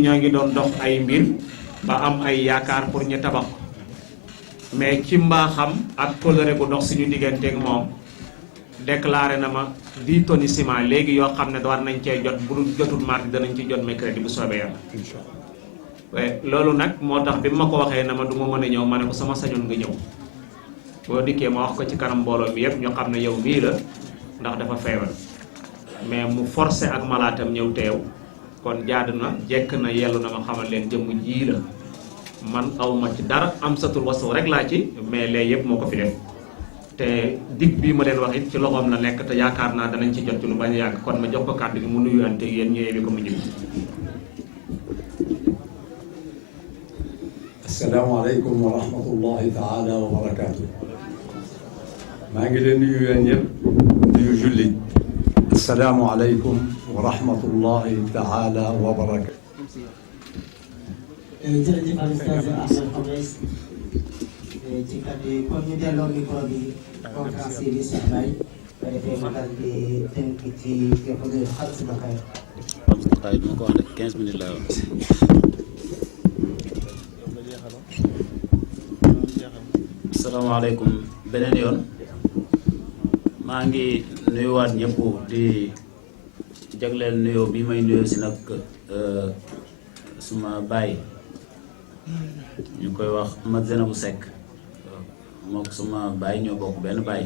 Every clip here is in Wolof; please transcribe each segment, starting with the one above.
ñoo ngi doon dox ay mbir ba am ay yaakaar pour ñu tabax mais ci mbaaxam ak toléré bu dox suñu digganteeg moom déclaré na ma 10 tonnes ciment léegi yoo xam ne war nañ cee jot bu dul jotul mardi danañ ci jot mercredi bu soobee yàlla. loolu nag moo tax bi ma ko waxee na ma du ma mën a ñëw ma ne ko sama sañoon nga ñëw boo dikkee ma wax ko ci kanam mbooloo mi yëpp ñu xam ne yow mii la ndax dafa feebar mais mu forcé ak malaatam ñëw teew. kon jaadu na jekk na yellu na ma xamal leen jëmm ji la man awma ci dara am satul wasu rek laa ci mais léegi yëpp moo ko fi def te dig bii ma leen wax it ci loxoom la nekk te yaakaar naa danañ ci jot ci lu bañ a yàgg kon ma jox ko kàddu gi mu nuyuwante yéen ñëwee bi ko mu ñibbi. asalaamaaleykum wa rahmatullahi taala wa barakaatu. maa ngi leen nuyu yéen ñëpp nuyu jullit. asalaamualeykum wa rahmatullahi taala wa barakaatu. jërëjëf Oustaz Ahmed Khoureys ci kàddu yi kon ñu delloo micro bi conférencier bi Cheikh Baye ba defee mu dal di tënk ci képpagee xalis Bakay. xalis Bakay duma ko wax rek 15 minutes laa wax. asalaamaaleykum beneen yoon. maa ngi nuyuwaat ñëpp di jagleel nuyoo bi may nuyoo si nag suma baay ñu koy wax Mat Zeynabou Seck mook suma baay ñoo bokk benn baay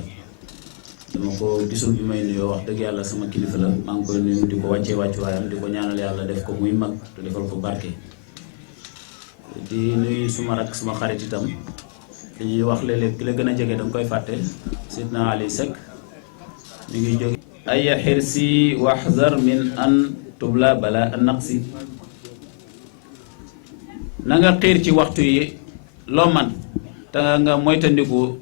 dama ko gisul bi may nuyoo wax dëgg yàlla sama kilifa la maa ngi koy nuyu di ko wàccee wàccuwaayam di ko ñaanal yàlla def ko muy mag te defal ko barke di nuyu suma rak suma xarit itam dañuy wax léeg-léeg ki la gën a jege danga koy fàtte Sidna Ali Seck mi ngi jóge ay xirsi waxzar min an tubla bala an naqsi na nga xiir ci waxtu yi loo man te nga moytandiku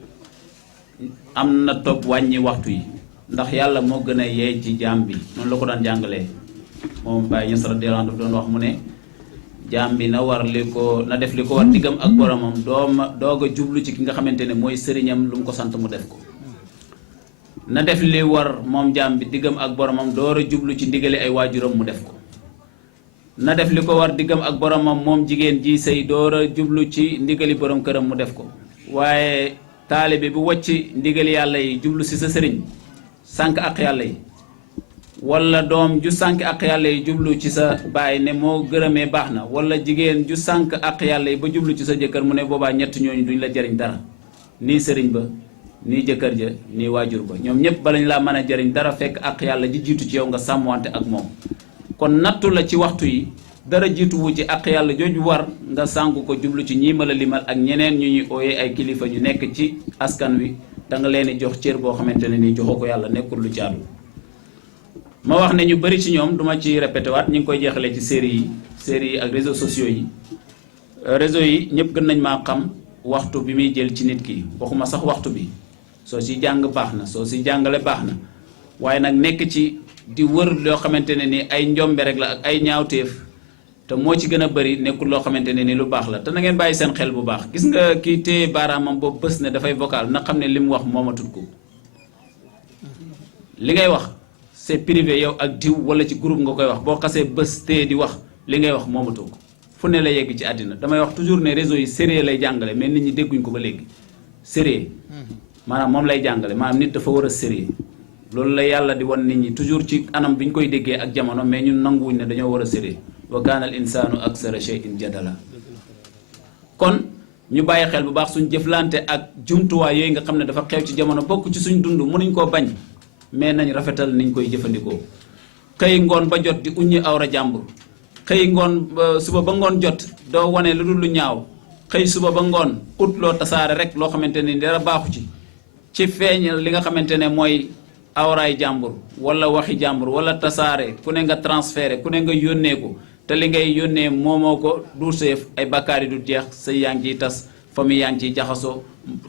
am na topp wàññi waxtu yi ndax yàlla moo gën a yeey ci jaam bi noonu la ko daan jàngalee moom Baye Niass radiyallahu anhu doon wax mu ne jaam bi na war li ko na def li ko war diggam ak boromam doog a jublu ci ki nga xamante ne mooy sëriñam lu mu ko sant mu def ko na def li war moom jaam bi diggam ak boromam door a jublu ci ndigali ay waajuram mu def ko na def li ko war diggam ak boromam moom jigéen ji sëy door a jublu ci ndigali borom këram mu def ko waaye taalibe bu wàcc ndigali yàlla yi jublu si sa sëriñ sànq ak yàlla yi wala doom ju sànq ak yàlla yi jublu ci sa baay ne moo gërëmee baax na wala jigéen ju sànq ak yàlla yi ba jublu ci sa jëkkër mu ne boobaa ñett ñooñu duñ la jariñ dara nii sëriñ ba nii jëkkër ja nii waajur ba ñoom ñëpp balañ laa mën a jariñ dara fekk ak yàlla ji jiitu ci yow nga sàmmwante ak moom kon nattu la ci waxtu yi dara jiitu wu ci ak yàlla jooju war nga sànku ko jublu ci ñii ma la limal ak ñeneen ñu ñuy ooyee ay kilifa ñu nekk ci askan wi da nga leen di jox cër boo xamante ne nii joxoo ko yàlla nekkul lu jaadu ma wax ne ñu bari ci ñoom duma ci répété waat ñu ngi koy jeexalee ci série yi ak réseaux sociaux yi réseau yi ñëpp gën nañ maa xam waxtu bi muy jël ci nit ki waxuma sax waxtu bi soo si jàng baax na soo si jàngale baax na waaye nag nekk ci di wër loo xamante ne ni ay njombe rek la ak ay ñaawteef te moo ci gën a bëri nekkul loo xamante ne ni lu baax la te na ngeen bàyyi seen xel bu baax gis nga kii téye baaraamam boobu bés ne dafay vocal na xam ne li mu wax moomatut ko li ngay wax c'est privé yow ak diw wala ci groupe nga koy wax boo xasee bés téye di wax li ngay wax moomatoo ko fu ne la yegg ci àddina damay wax toujours ne réseau yi sérieux lay jàngale mais nit ñi dégguñ ko ba léegi sérieux maanaam moom lay jàngale maanaam nit dafa war a sérieux loolu la yàlla di won nit ñi toujours ci anam bi ñu koy déggee ak jamono mais ñun nanguwuñ ne dañoo war a sérieux wa kaana al insaanu aksara shay'in jadala kon ñu bàyyi xel bu baax suñ jëflante ak jumtuwaay yooyu nga xam ne dafa xew ci jamono bokk ci suñ dund mënuñ koo bañ mais nañ rafetal niñ koy jëfandikoo xëy ngoon ba jot di uññi awra jàmbur xëy ngoon suba ba ngoon jot doo wane lu dul lu ñaaw xëy suba ba ngoon ut loo tasaare rek loo xamante ni dara baaxu ci feeñal li nga xamante ne mooy awraay jàmbur wala waxi jàmbur wala tasaare ku ne nga transféré ku ne nga yónnee ko te li ngay yónnee moomoo ko du seef ay bakkaar yi du jeex say yaa ngi ciy tas famille yaa ngi ciy jaxasoo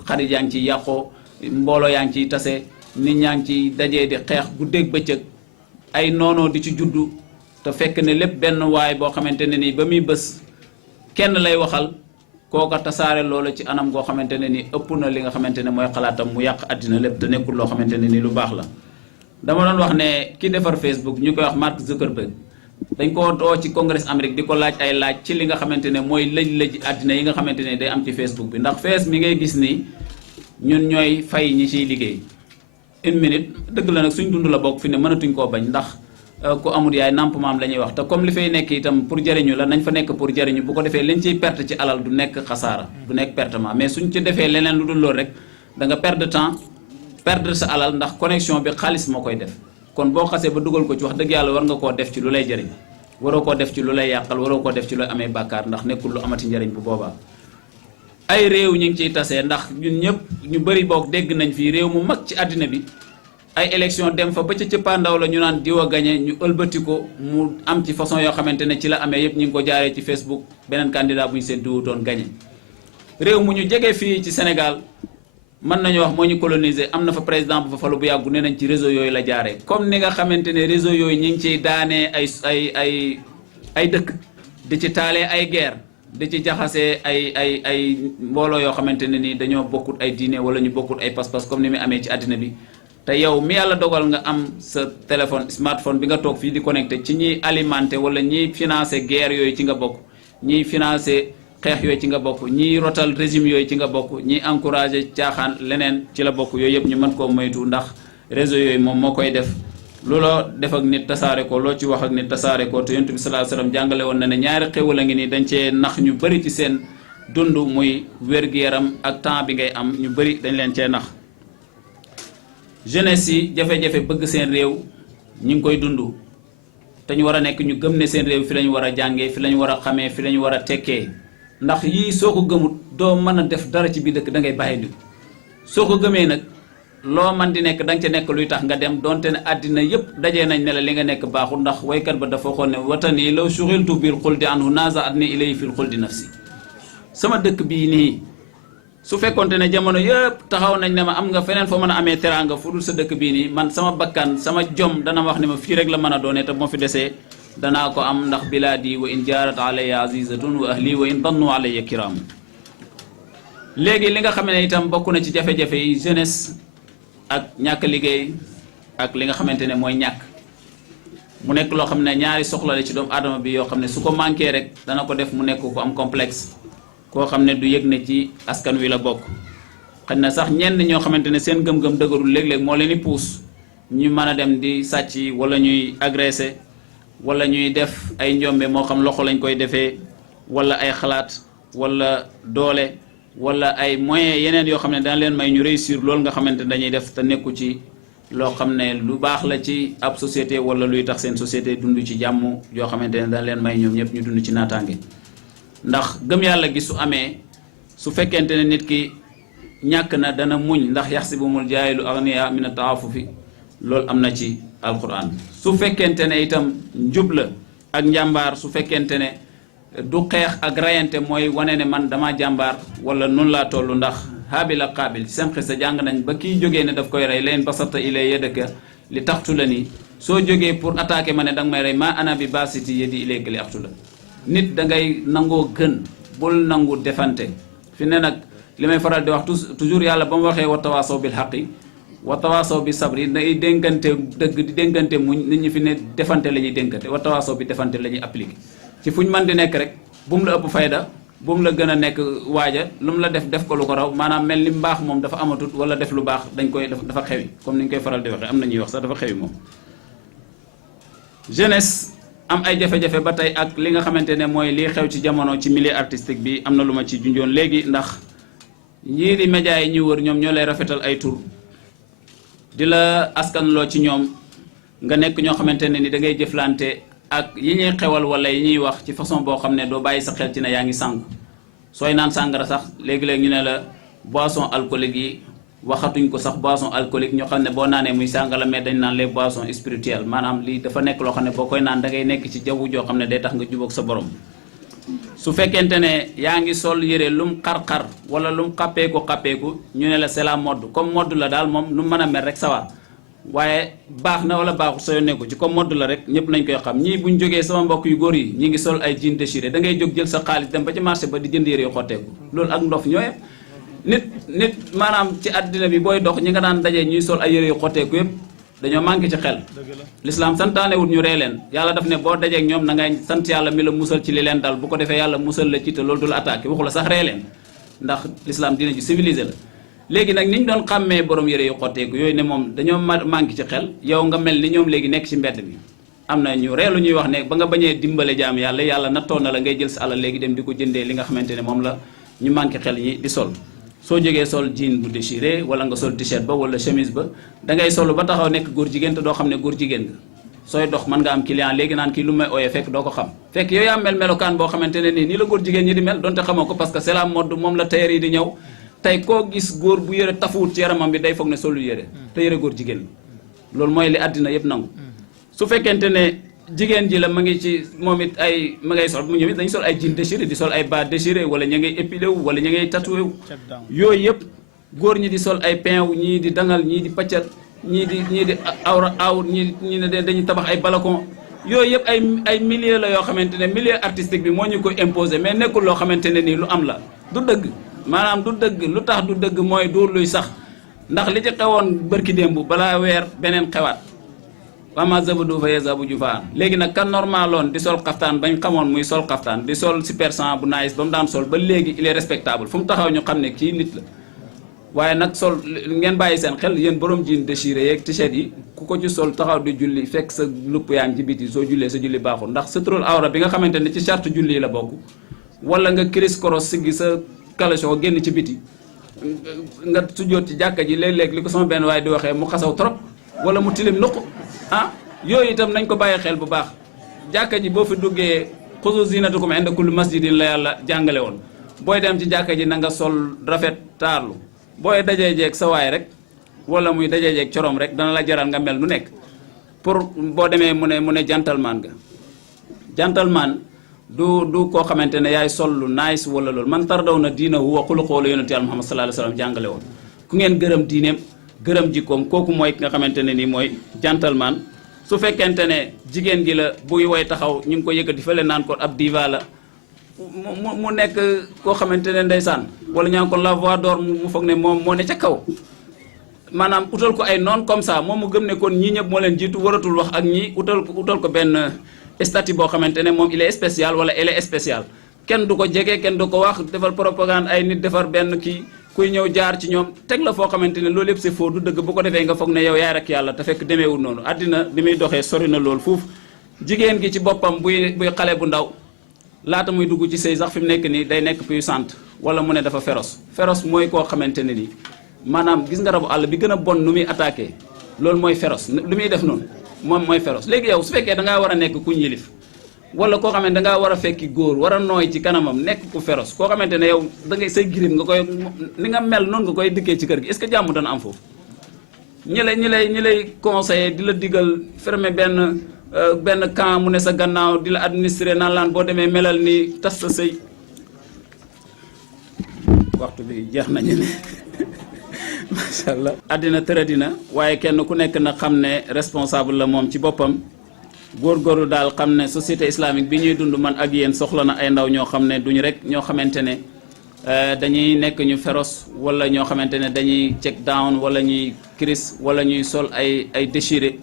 xarit yaa ngi ciy yàqoo mbooloo yaa ngi ciy tase nit ñaa ngi ciy dajee di xeex guddeeg bëccëg ay noonoo di ci juddu te fekk ne lépp benn waay boo xamante ne nii ba muy bés kenn lay waxal kooka tasaare loola ci anam goo xamante ne nii ëpp na li nga xamante ne mooy xalaatam mu yàq àddina lépp te nekkul loo xamante ne nii lu baax la dama doon wax ne ki defar Facebook ñu koy wax Mark Zuckerberg dañ ko doo ci congrès Amérique di ko laaj ay laaj ci li nga xamante ne mooy lëj-lëj àddina yi nga xamante ne day am ci Facebook bi ndax fees mi ngay gis ni ñun ñooy fay ñi ciy liggéey une minute dëgg la nag suñ dund la bokk fi ne mënatuñ koo bañ ndax ku amul yaay nàmp maam la ñuy wax te comme li fay nekk itam pour jariñu la nañ fa nekk pour jariñu bu ko defee liñ ciy perte ci alal du nekk xasaara du nekk pertement mais suñ ci defee leneen lu dul loolu rek da nga perdre temps perdre sa alal ndax connexion bi xaalis moo koy def kon boo xasee ba dugal ko ci wax dëgg yàlla war nga koo def ci lu lay jariñ waroo koo def ci lu lay yàqal waroo koo def ci lu amee bàkkaar ndax nekkul lu amati njariñ bu boobaa ay réew ñu ngi ciy tasee ndax ñun ñëpp ñu bëri boog dégg nañ fii réew mu mag ci àddina bi ay élection dem fa ba ca cëppaandaw la ñu naan diw a gañe ñu ëlbati ko mu am ci façon yoo xamante ne ci la amee yëpp ñu ngi ko jaaree ci Facebook beneen candidat bu ñu seen diwutoon gañe réew mu ñu jege fii ci Sénégal mën nañu wax moo ñu coloniser am na fa président bu fa falu bu yàggu nee nañ ci réseau yooyu la jaaree comme ni nga xamante ne réseau yooyu ñu ngi ciy daanee ay dëkk di ci taalee ay guerre di ci jaxasee ay mbooloo yoo xamante ne ni dañoo bokkut ay diine wala ñu bokkut ay pas-pas comme ni muy amee ci àddina bi te yow mi yàlla dogal nga am sa téléphone smartphone bi nga toog fii di connecté ci ñiy alimenté wala ñiy financé guerre yooyu ci nga bokk ñiy financé xeex yooyu ci nga bokk ñiy rotal régime yooyu ci nga bokk ñiy encouragé caaxaan leneen ci la bokk yooyu yëpp ñu mën koo moytu ndax réseau yooyu moom moo koy def looloo def ak nit tasaare ko loo ci wax ak nit tasaare ko te yonent bi sallallahu alayhi wasallam jàngale woon na ne ñaari xéwal a ngi nii dañ cee nax ñu bëri ci seen dund muy wér-gu-yaram ak temps bi ngay am ñu bëri dañ leen cee nax jeunesse yi jafe-jafe bëgg seen réew ñu ngi koy dund te ñu war a nekk ñu gëm ne seen réew fi la ñu war a jàngee fi la ñu war a xamee fi la ñu war a tekkee ndax yii soo ko gëmut doo mën a def dara ci biir dëkk da ngay bàyyi di soo ko gëmee nag loo man di nekk da nga ca nekk luy tax nga dem donte ne àddina yëpp dajee nañ ne la li nga nekk baaxul ndax waykat ba dafa waxoon ne watani law shughiltu bil xuldi anhu naza adni ilayhi fil xuldi nafsi sama dëkk bii nii su fekkonte ne jamono yëpp taxaw nañ ne ma am nga feneen fa mën a amee teraanga fu dul sa dëkk bii nii man sama bakkan sama jom dana wax ne ma fii rek la mën a doone te moo fi desee danaa ko am ndax bilaadi wa in jaarat alayya azizatun wa ahli wa in dannu alayya kiraamu léegi li nga xam ne itam bokk na ci jafe-jafe yi jeunesse ak ñàkk liggéey ak li nga xamante ne mooy ñàkk mu nekk loo xam ne ñaari soxla la ci doomu aadama bi yoo xam ne su ko manqué rek dana ko def mu nekk ku am complexe koo xam ne du yëg ne ci askan wi la bokk xëy na sax ñenn ñoo xamante ne seen gëm-gëm dëgërul léeg-léeg moo leen di puus ñu mën a dem di sàcc wala ñuy agressé wala ñuy def ay njombe moo xam loxo lañ koy defee wala ay xalaat wala doole wala ay moyens yeneen yoo xam ne dana leen may ñu réussir loolu nga xamante ne dañuy def te nekku ci loo xam ne lu baax la ci ab société wala luy tax seen société dund ci jàmm yoo xamante ne dana leen may ñoom ñëpp ñu dund ci naataange ndax gëm yàlla gi su amee su fekkente ne nit ki ñàkk na dana muñ ndax yaxsibumul jaahilu aghniya min at-ta'affufi loolu am na ci alquran su fekkente ne itam njub la ak njàmbaar su fekkente ne du xeex ak rayante mooy wane ne man dama jàmbaar wala noonu laa toll ndax Haabil ak Qaabil seen xisa jàng nañ ba kii jógee ne daf koy rey leen basata ilay yadaka li taqtulani soo jógee pour attaquer ma ne danga may rey ma ana bi basiti yadi ilayka li aqtula nit da ngay nangoo gën bul nangu defante fi ne nag li may faral di wax toujours yàlla ba mu waxee wa tawaasaw bil haqqi wa tawaasaw bi sabri day dénkante dëgg di dénkante muñ nit ñi fi ne defante la ñuy dénkante wa tawaasaw bi defante la ñuy appliqué ci fu ñu mën di nekk rek bu mu la ëpp fayda bu mu la gën a nekk waaja lu mu la def ko lu ko raw maanaam mel ni mbaax moom dafa amatut wala def lu baax dañ koy dafa xewi comme ni ñu koy faral di waxee am na ñuy wax sax dafa xewi moom jeunesse am ay jafe-jafe ba tey ak li nga xamante ne mooy lii xew ci jamono ci milieu artistique bi am na lu ma ci junjoon léegi ndax ñii di médias yi ñuy wër ñoom ñoo lay rafetal ay tur di la askanloo ci ñoom nga nekk ñoo xamante ne ni da ngay jëflante ak yi ñuy xewal wala yi ñuy wax ci façon boo xam ne doo bàyyi sa xel ci ne yaa ngi sànku sooy naan sàngara sax léegi-léegi ñu ne la boisson alcoolique yi waxatuñ ko sax boisson alcoolique ñoo xam ne boo naanee muy sàngara mais dañ naan les boissons spirituelles maanaam lii dafa nekk loo xam ne boo koy naan da ngay nekk ci jaww joo xam ne day tax nga jubóog sa borom su fekkente ne yaa ngi sol yére lum xar-xar wala lum xàppeeku ñu ne la c'est la mode comme mode la daal moom nu mën a mel rek sawa waaye baax na wala baaxul soo nekku ci comme mode la rek ñëpp nañ koy xam ñii buñ jógee sama mbokk yu góor yi ñi ngi sol ay jean déchiré da ngay jóg jël sa xaalis dem ba ci marché ba di jënd yére yu xotteeku loolu ak ndof ñooye nit maanaam ci àddina bi booy dox ñi nga daan dajee ñuy sol ay yére yu xotteeku yëpp dañoo manqué ci xel l'islam santaanewut ñu ree leen yàlla daf ne boo dajeek ñoom na ngay sant yàlla mi la musal ci li leen dal bu ko defee yàlla musal la ci te loolu du la attaqué waxu la sax ree leen ndax l'islam dina ji civilisé la léegi nag ni ñu doon xàmmee borom yére yu xotteeku yooyu ne moom dañoo manqué ci xel yow nga mel ni ñoom léegi nekk ci mbedd bi am na ñu reelu ñuy wax ne ba nga bañee dimbale jaam yàlla nattoon na la ngay jël sa alal léegi dem di ko jëndee li nga xamante ne moom la ñu manqué xel ñi di sol soo jógee sol jean bu déchiré wala nga sol t-shirt ba wala chemise ba da ngay sol ba taxaw nekk góor jigéen te doo xam ne góor jigéen nga sooy dox mën nga am client léegi naan kii lu may ooyee fekk doo ko xam fekk yow yaa mel melokaan boo xamante ne nii la góor jigéen ñi di mel donte xamoo ko parce que c'est la mode moom la tailleur yi di ñëw tey koo gis góor bu yëre tafuwut ci yaramam bi day foog ne solu yëre te yëre góor jigéen loolu mooy li àddina yëpp nangu su fekkente ne jigéen ji la ma ngi ci moom it ay ma ngay sol mu ñëw it dañu sol ay jean déchiré di sol ay bas déchiré wala ña ngay épilé wu wala ña ngay tatoué wu yooyu yëpp góor ñi di sol ay pain wu ñii di dangal ñii di paccat ñii di awra ñii ne dañuy tabax ay balcon yooyu yëpp ay milieu la yoo xamante ne milieu artistique bi moo ñu ko imposé mais nekkul loo xamante ne nii lu am la du dëgg maanaam du dëgg lu tax du dëgg mooy du luy sax ndax li ci xewoon bërki démb balaa weer beneen xewaat wama zabadu fa yazabu jufaan léegi nag kan normaloon di sol xaftaan bañ xamoon muy sol xaftaan di sol super 100 bu nice ba mu daan sol ba léegi il est respectable fu mu taxaw ñu xam ne kii nit la waaye nag sol ngeen bàyyi seen xel yéen borom jean déchiré yeeg t-shirt yi ku ko ci sol taxaw di julli fekk sa lupp yaa ngi ci biti soo jullee sa julli baaxul ndax sa tróol awra bi nga xamante ne ci charte julli yi la bokk wala nga kiris koros siggi sa caleçon génn ci biti nga sujjóot ci jàkka ji léeg-léeg li ko sama benn waaye di waxee mu xasaw trop wala mu tilim nuq yooyu itam nañ ko bàyyi xel bu baax jàkka ji boo fi duggee xuzu zinatakum inda kulli masjidin la yàlla jàngale woon booy dem ci jàkka ji na nga sol rafet taarlu booy dajee jeeg sa waay rek wala muy dajee jeeg corom rek dana la jaral nga mel nu nekk pour boo demee mu ne gentleman ga gentleman du koo xamante ne yaay sol lu nice wala loolu man tardaw na diinahu wa xuluqahu la yonent yàlla Muhammad sallallahu alayhi wasallam jàngale woon ku ngeen gërëm diineem gërëm jikkoom kooku mooy ki nga xamante ne nii mooy gentleman su fekkente ne jigéen gi la buy woy taxaw ñu ngi ko yëkkati fële naan ko ab diva la mu nekk koo xamante ne ndeysaan wala ñaan ko la voix d'or mu foog ne moom moo ne ca kaw maanaam utal ko ay noon comme ça moom mu gëm ne kon ñii ñëpp moo leen jiitu waratul wax ak ñii utal ko benn statut boo xamante ne moom il est spécial wala elle est spéciale kenn du ko jege kenn du ko wax defal propagande ay nit defar benn kii kuy ñëw jaar ci ñoom teg la foo xamante ne loolu yëpp c'est faux du dëgg bu ko defee nga foog ne yow yaay rek yàlla te fekk demeewul noonu àddina bi muy doxee sori na loolu fuuf jigéen gi ci boppam buy xale bu ndaw laata muy dugg ci sëy sax fi mu nekk nii day nekk puissante wala mu ne dafa féroce mooy koo xamante ne nii maanaam gis nga rabu àll bi gën a bon nu muy attaqué loolu mooy féroce lu muy def noonu moom mooy féroce léegi yow su fekkee da ngaa war a nekk ku yilif wala koo xamante da ngaa war a fekki góor war a nooy ci kanamam nekk ku féroce koo xamante ne yow da ngay say girim nga koy ni nga mel noonu nga koy dikkee ci kër gi est-ce que jàmm dana am foofu ñi lay conseiller di la digal fermer benn camp mu ne sa gannaaw di la administrer naan laan boo demee melal ni tas sa sëy waxtu bi jeex nañu ne macha allah àddina tëradina waaye kenn ku nekk na xam ne responsable la moom ci boppam góorgóorlu daal xam ne société islamique bi ñuy dund man ak yéen soxla na ay ndaw ñoo xam ne duñu rek ñoo xamante ne dañuy nekk ñu féroce wala ñoo xamante ne dañuy check down wala ñuy crise wala ñuy sol ay déchiré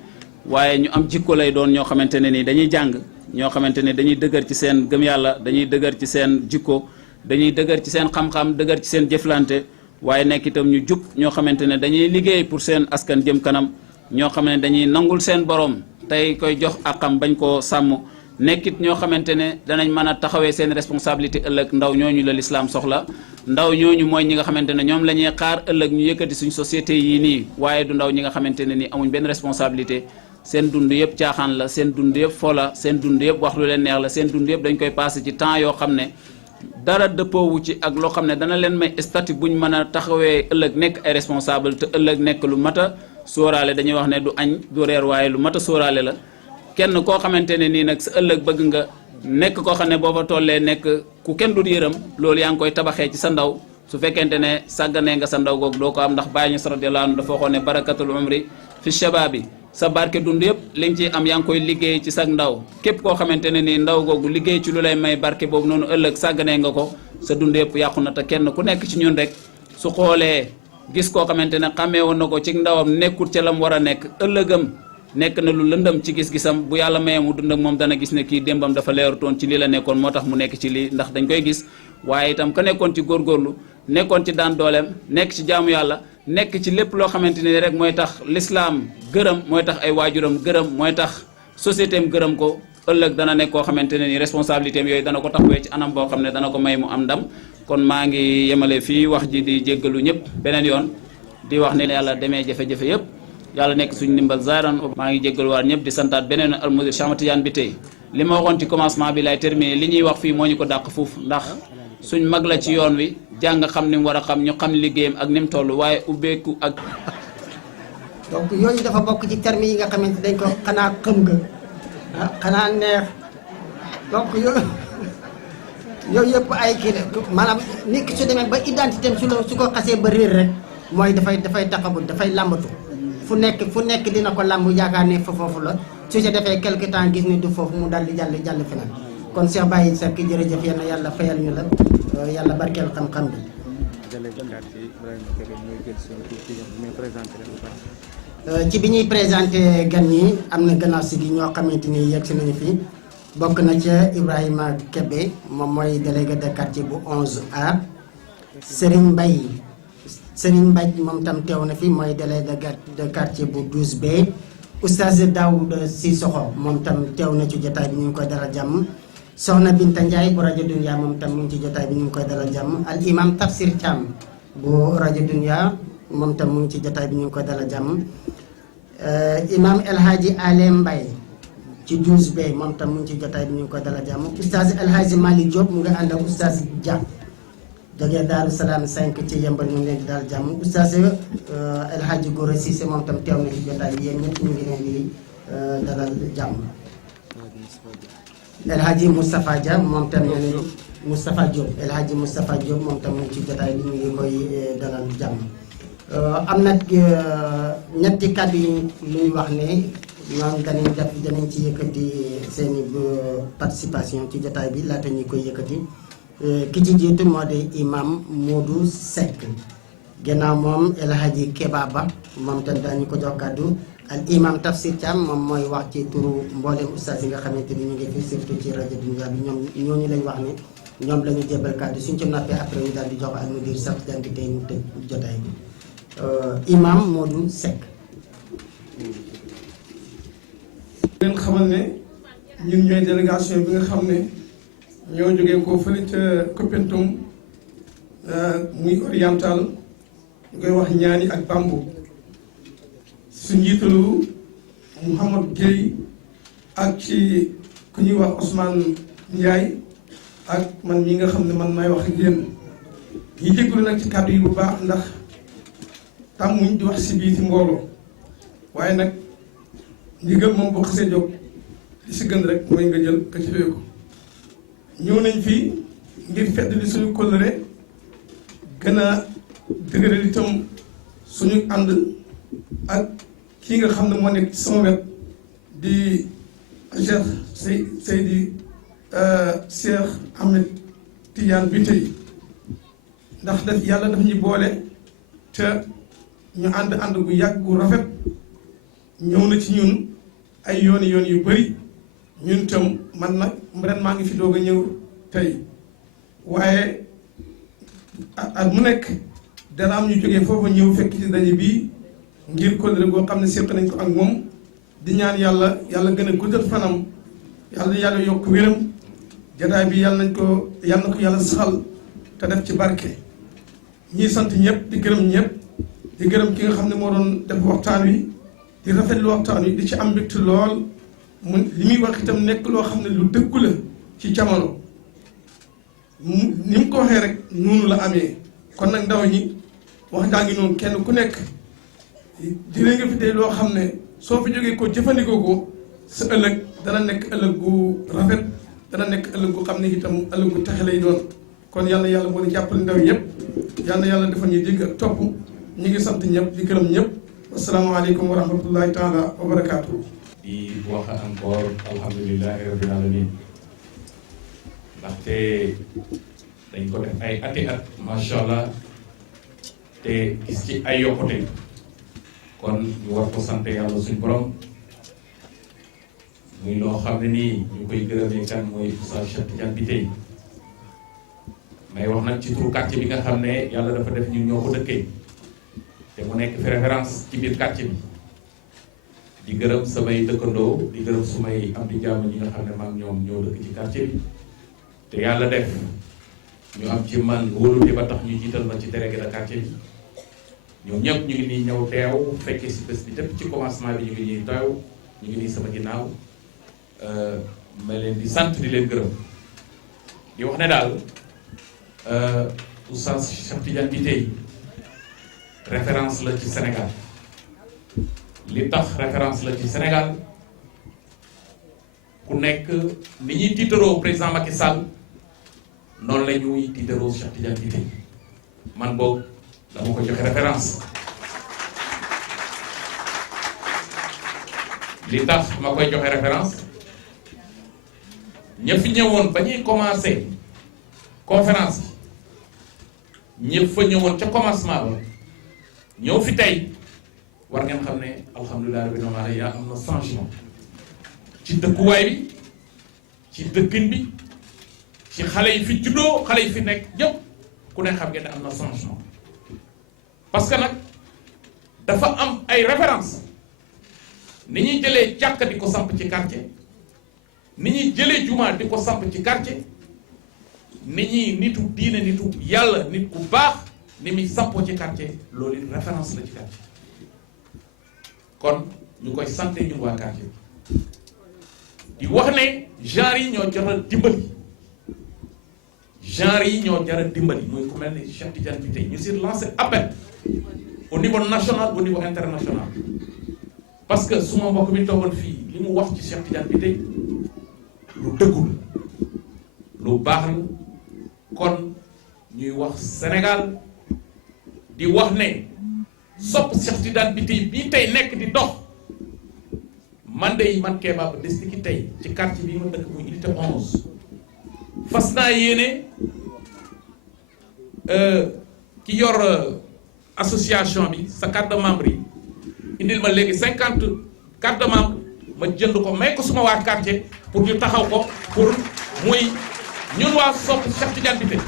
waaye ñu am jikko lay doon ñoo xamante ne ni dañuy jàng ñoo xamante ne dañuy dëgër ci seen gëm yàlla dañuy dëgër ci seen jikko dañuy dëgër ci seen xam-xam dëgër ci seen jëflante waaye nekk itam ñu jub ñoo xamante ne dañuy liggéey pour seen askan jëm kanam ñoo xam ne dañuy nangul seen borom tey koy jox akam bañ koo sàmm nekkit ñoo xamante ne danañ mën a taxawee seen responsabilité ëllëg ndaw ñooñu la lislaam soxla ndaw ñooñu mooy ñi nga xamante ne ñoom la ñuy xaar ëllëg ñu yëkkati suñ société yii nii waaye du ndaw ñi nga xamante ne nii amuñ benn responsabilité seen dund yëpp caaxaan la seen dund yëpp fola seen dund yëpp wax lu leen neex la seen dund yëpp dañ koy passé ci temps yoo xam ne dara dëppoowu ci ak loo xam ne dana leen may statut buñ mën a taxawee ëllëg nekk ay responsable te ëllëg nekk lu mat a sóoraale dañuy wax ne du añ du reer waaye lu mat a sóoraale la kenn koo xamante ne nii nag sa ëllëg bëgg nga nekk koo xam ne boo fa tollee nekk ku kenn du yërëm loolu yaa ngi koy tabaxee ci sa ndaw su fekkente ne sàgganee nga sa ndaw googu doo ko am ndax bàyyi ñu radiyallahu anhu dafa waxoon ne barakatul umri fi shababi sa barke dund yëpp li nga ciy am yaa ngi koy liggéey ci sa ndaw képp koo xamante ne nii ndaw googu liggéey ci lu lay may barke boobu noonu ëllëg sàgganee nga ko sa dund yëpp yàqu na te kenn ku nekk ci ñun rek su xoolee gis koo xamante ne xàmmee woon na ko ci ndawam nekkut ca lam war a nekk ëllëgam nekk na lu lëndëm ci gis-gisam bu yàlla mayee mu dund ak moom dana gis ne kii démbam dafa leerutoon ci lii la nekkoon moo tax mu nekk ci lii ndax dañ koy gis waaye itam ka nekkoon ci góorgóorlu nekkoon ci daan dooleem nekk ci jaamu yàlla nekk ci lépp loo xamante ni rek mooy tax lislaam gërëm mooy tax ay waajuram gërëm mooy tax société am gërëm ko ëllëg dana nekk koo xamante ne ni responsabilité am yooyu dana ko taxawee ci anam boo xam ne dana ko may mu am ndam kon maa ngi yemale fii wax ji di jéggalu ñëpp beneen yoon di wax ne yàlla demee jafe-jafe yëpp yàlla nekk suñu ndimbal zaaran maa ngi jéggalu waar ñëpp di santaat beneen almudir Cheikh Ahmad Tidiane bi tey li ma waxoon ci commencement bi lay terminé li ñuy wax fii moo ñu ko dàq fuuf ndax suñ mag la ci yoon wi jàng xam ni mu war a xam ñu xam liggéeyam ak ni mu toll waaye ubbeeku ak donc yooyu dafa bokk ci termes yi nga xamante dañ ko xanaa xam nga xanaa neex donc yooyu yëpp ay kii la maanaam nit ki su demee ba identité am su ko xasee ba réer rek mooy dafay taxawul dafay làmbatu fu nekk dina ko làmb yaakaar ne fa foofu la su ci defee quelque temps gis ni du foofu mu daal di jàll feneen kon Cheikh Baye Seck jërëjëf yal na yàlla fayal ñu la yàlla barkeel xam-xam bi. ci bi ñuy présenté gan ñi am na gannaaw si gi ñoo xamante ni yegg si nañu fi bokk na ca Ibrahima Kébé moom mooy délégué de quartier bu 11A Serigne Mbaye moom tam teew na fi mooy délégué de quartier bu 12B Oustaz Daoud Sissoko moom tam teew na ci jotaay bi ñu ngi koy dalal jàmm Soxna Binta Ndiaye bu rajo Dunya moom tam mu ngi ci jotaay bi ñu ngi koy dalal jàmm al imam Tafsir Thiam bu rajo Dunya moom tam mu ngi ci jotaay bi ñu ngi koy dalal jàmm imam El Hadji Ale Mbaye ci 12B moom tam mu ngi ci jotaay bi ñu ngi koy dalal jàmm Oustaz El Hadji Malick Diop mu ngi ànd ak Oustaz Dia jógee Daaru Salaam 5 ci yëmbal ñu ngi leen di dalal jàmm Oustaz El Hadji Gora Cissé moom tam teew na ci jotaay bi yéen ñëpp ñu ngi leen di dalal jàmm El Hadji Moustapha Dia moom tam ñu ngi Moustapha Diop El Hadji Moustapha Diop moom tam mu ngi ci jotaay bi ñu ngi koy dalal jàmm am na ñetti kàddu yi luy wax ne ñoom danañ ci yëkkati seen i participation ci jotaay bi laata ñuy koy yëkkati ki ci jiitu moo di imam Modou Seck gannaaw moom El Hadji Keba Ba moom tam daañu ko jox kàddu al imam Tafsir Thiam moom mooy wax ci turu mboolem oustaz yi nga xamante ni ñu ngi fi surtout ci rajo Dunya bi ñoom ñooñu lañ wax ne ñoom la ñu jébal kàddu suñ ci noppee après ñu daal di jox al mudir sax daal di tey ñu tëj jotaay bi imam Modou Seck. leen xamal ne ñun ñooy délégation bi nga xam ne ñoo jógee ko fële ca Koumpentoum muy oriental ñu koy wax ñaani ak bambu su njiitalu Mouhamad Gueye ak ci ku ñuy wax Ousmane Ndiaye ak man mi nga xam ne man may wax ak yéen ñi jégalu nag ci kàddu yi bu baax ndax tàmmuñ di wax si biir ci mbooloo waaye nag ndigal moom boo xasee jóg li si gën rek mooy nga jël ka ci ko ñëw nañ fii ngir fedd li suñu kóllëre gën a dëgëral itam suñu ànd ak kii nga xam ne moo nekk ci sama wet di Cheikh Cheikh Ahmed Tidiane bi tey ndax yàlla daf ñu boole te ñu ànd gu yàgg gu rafet ñëw na ci ñun ay yoon yu bari ñun itam man nag ren maa ngi fi doog a ñëw tey waaye at mu nekk dana am ñu jógee foofa ñëw fekk ci daje bii ngir kóllëre goo xam ne séq nañ ko ak moom di ñaan yàlla gën a guddal fanam yàlla yokk wéram jataay bi yàlla na ko yàlla saxal te def ci barke ñii sant ñëpp di gërëm ñëpp di gërëm ki nga xam ne moo doon def waxtaan wi di rafetlu waxtaan wi di ci am mbégte lool mu li muy wax itam nekk loo xam ne lu dëggu la ci jamono ni mu ko waxee rek noonu la amee kon nag ndaw ñi wax daa ngi noonu kenn ku nekk jëlee nga fi tey loo xam ne soo fi jógee ko jëfandikoo ko sa ëllëg dana nekk ëllëg gu rafet dana nekk ëllëg gu xam ne itam ëllëg gu texe lay doon kon yàlla moo di jàppale ndaw yëpp yàlla defal ñu dégg ak topp ñu ngi sant ñëpp di gërëm ñëpp asalaamaaleykum wa rahmatullahi taala wa barakaatu. di wax encore alhamdulilahi rabbil alamin ndaxte dañ ko def ay ati at macha allah te gis ci ay yokkute kon ñu war ko sant yàlla suñu borom muy loo xam ne nii ñu koy gërëmee kan mooy Oustaz Cheikh Tidiane Bitèye may wax nag ci turu quartier bi nga xam ne yàlla dafa def ñun ñoo ko dëkkee te mu nekk fi référence ci biir quartier bi di gërëm samay dëkkandoo di gërëm sumay am di jàmm ñi nga xam ne maag ñoom ñoo dëkk ci quartier bi te yàlla def ñu am ci man wóolute ba tax ñu jiital ma ci délégué de quartier bi ñoom ñëpp ñu ngi nii ñëw teew fekkee si bés bi depuis ci commencement bi ñu ngi nii teew ñu ngi nii sama ginnaaw ma leen di sant di leen gërëm di wax ne daal Oustaz Cheikh Tidiane Bitèye référence la ci Sénégal li tax référence la ci Sénégal ku nekk ni ñuy tiitaroo président Macky Sall noonu la ñuy tiitaroo Cheikh Tidiane Bitèye man boobu dama ko joxe référence li tax ma koy joxe référence ña fi ñëwoon ba ñuy commencé conférence bi ñëpp fa ñëwoon ca commencement ba ñëw fi tey war ngeen xam ne alhamdulilah rabbil alamin yaa am na changement ci dëkkuwaay bi ci dëkkin bi ci xale yi fi juddoo xale yi fi nekk ñëpp ku ne xam ngeen ne am na changement parce que nag dafa am ay référence ni ñuy jëlee jàkka di ko samp ci quartier ni ñuy jëlee jumaa di ko samp ci quartier ni ñuy nitu diine nitu yàlla nit ku baax ni muy sampoo ci quartier loolu it référence la ci quartier kon ñu koy santé ñun waa quartier di wax ne genre yi ñoo jar a dimbali genre yi ñoo jar a dimbali mooy ku mel ni Cheikh Tidiane Bitèye ñu si lancé appel au niveau national au niveau international parce que su ma mbokk mi toogoon fii li mu wax ci Cheikh Tidiane Bitèye lu dëggul lu baax la kon ñuy wax Sénégal di wax ne sopp Cheikh Tidiane Bitèye bii tey nekk di dox man de man Kéba ba des ki tey ci quartier bi ma dëkk muy unité 11 fas naa yéene ki yor association bi sa carte de membre yi indil ma léegi 50 carte de membre ma jënd ko may ko suma waa quartier pour ñu taxaw ko pour muy ñun waa sopp Cheikh Tidiane Bitèye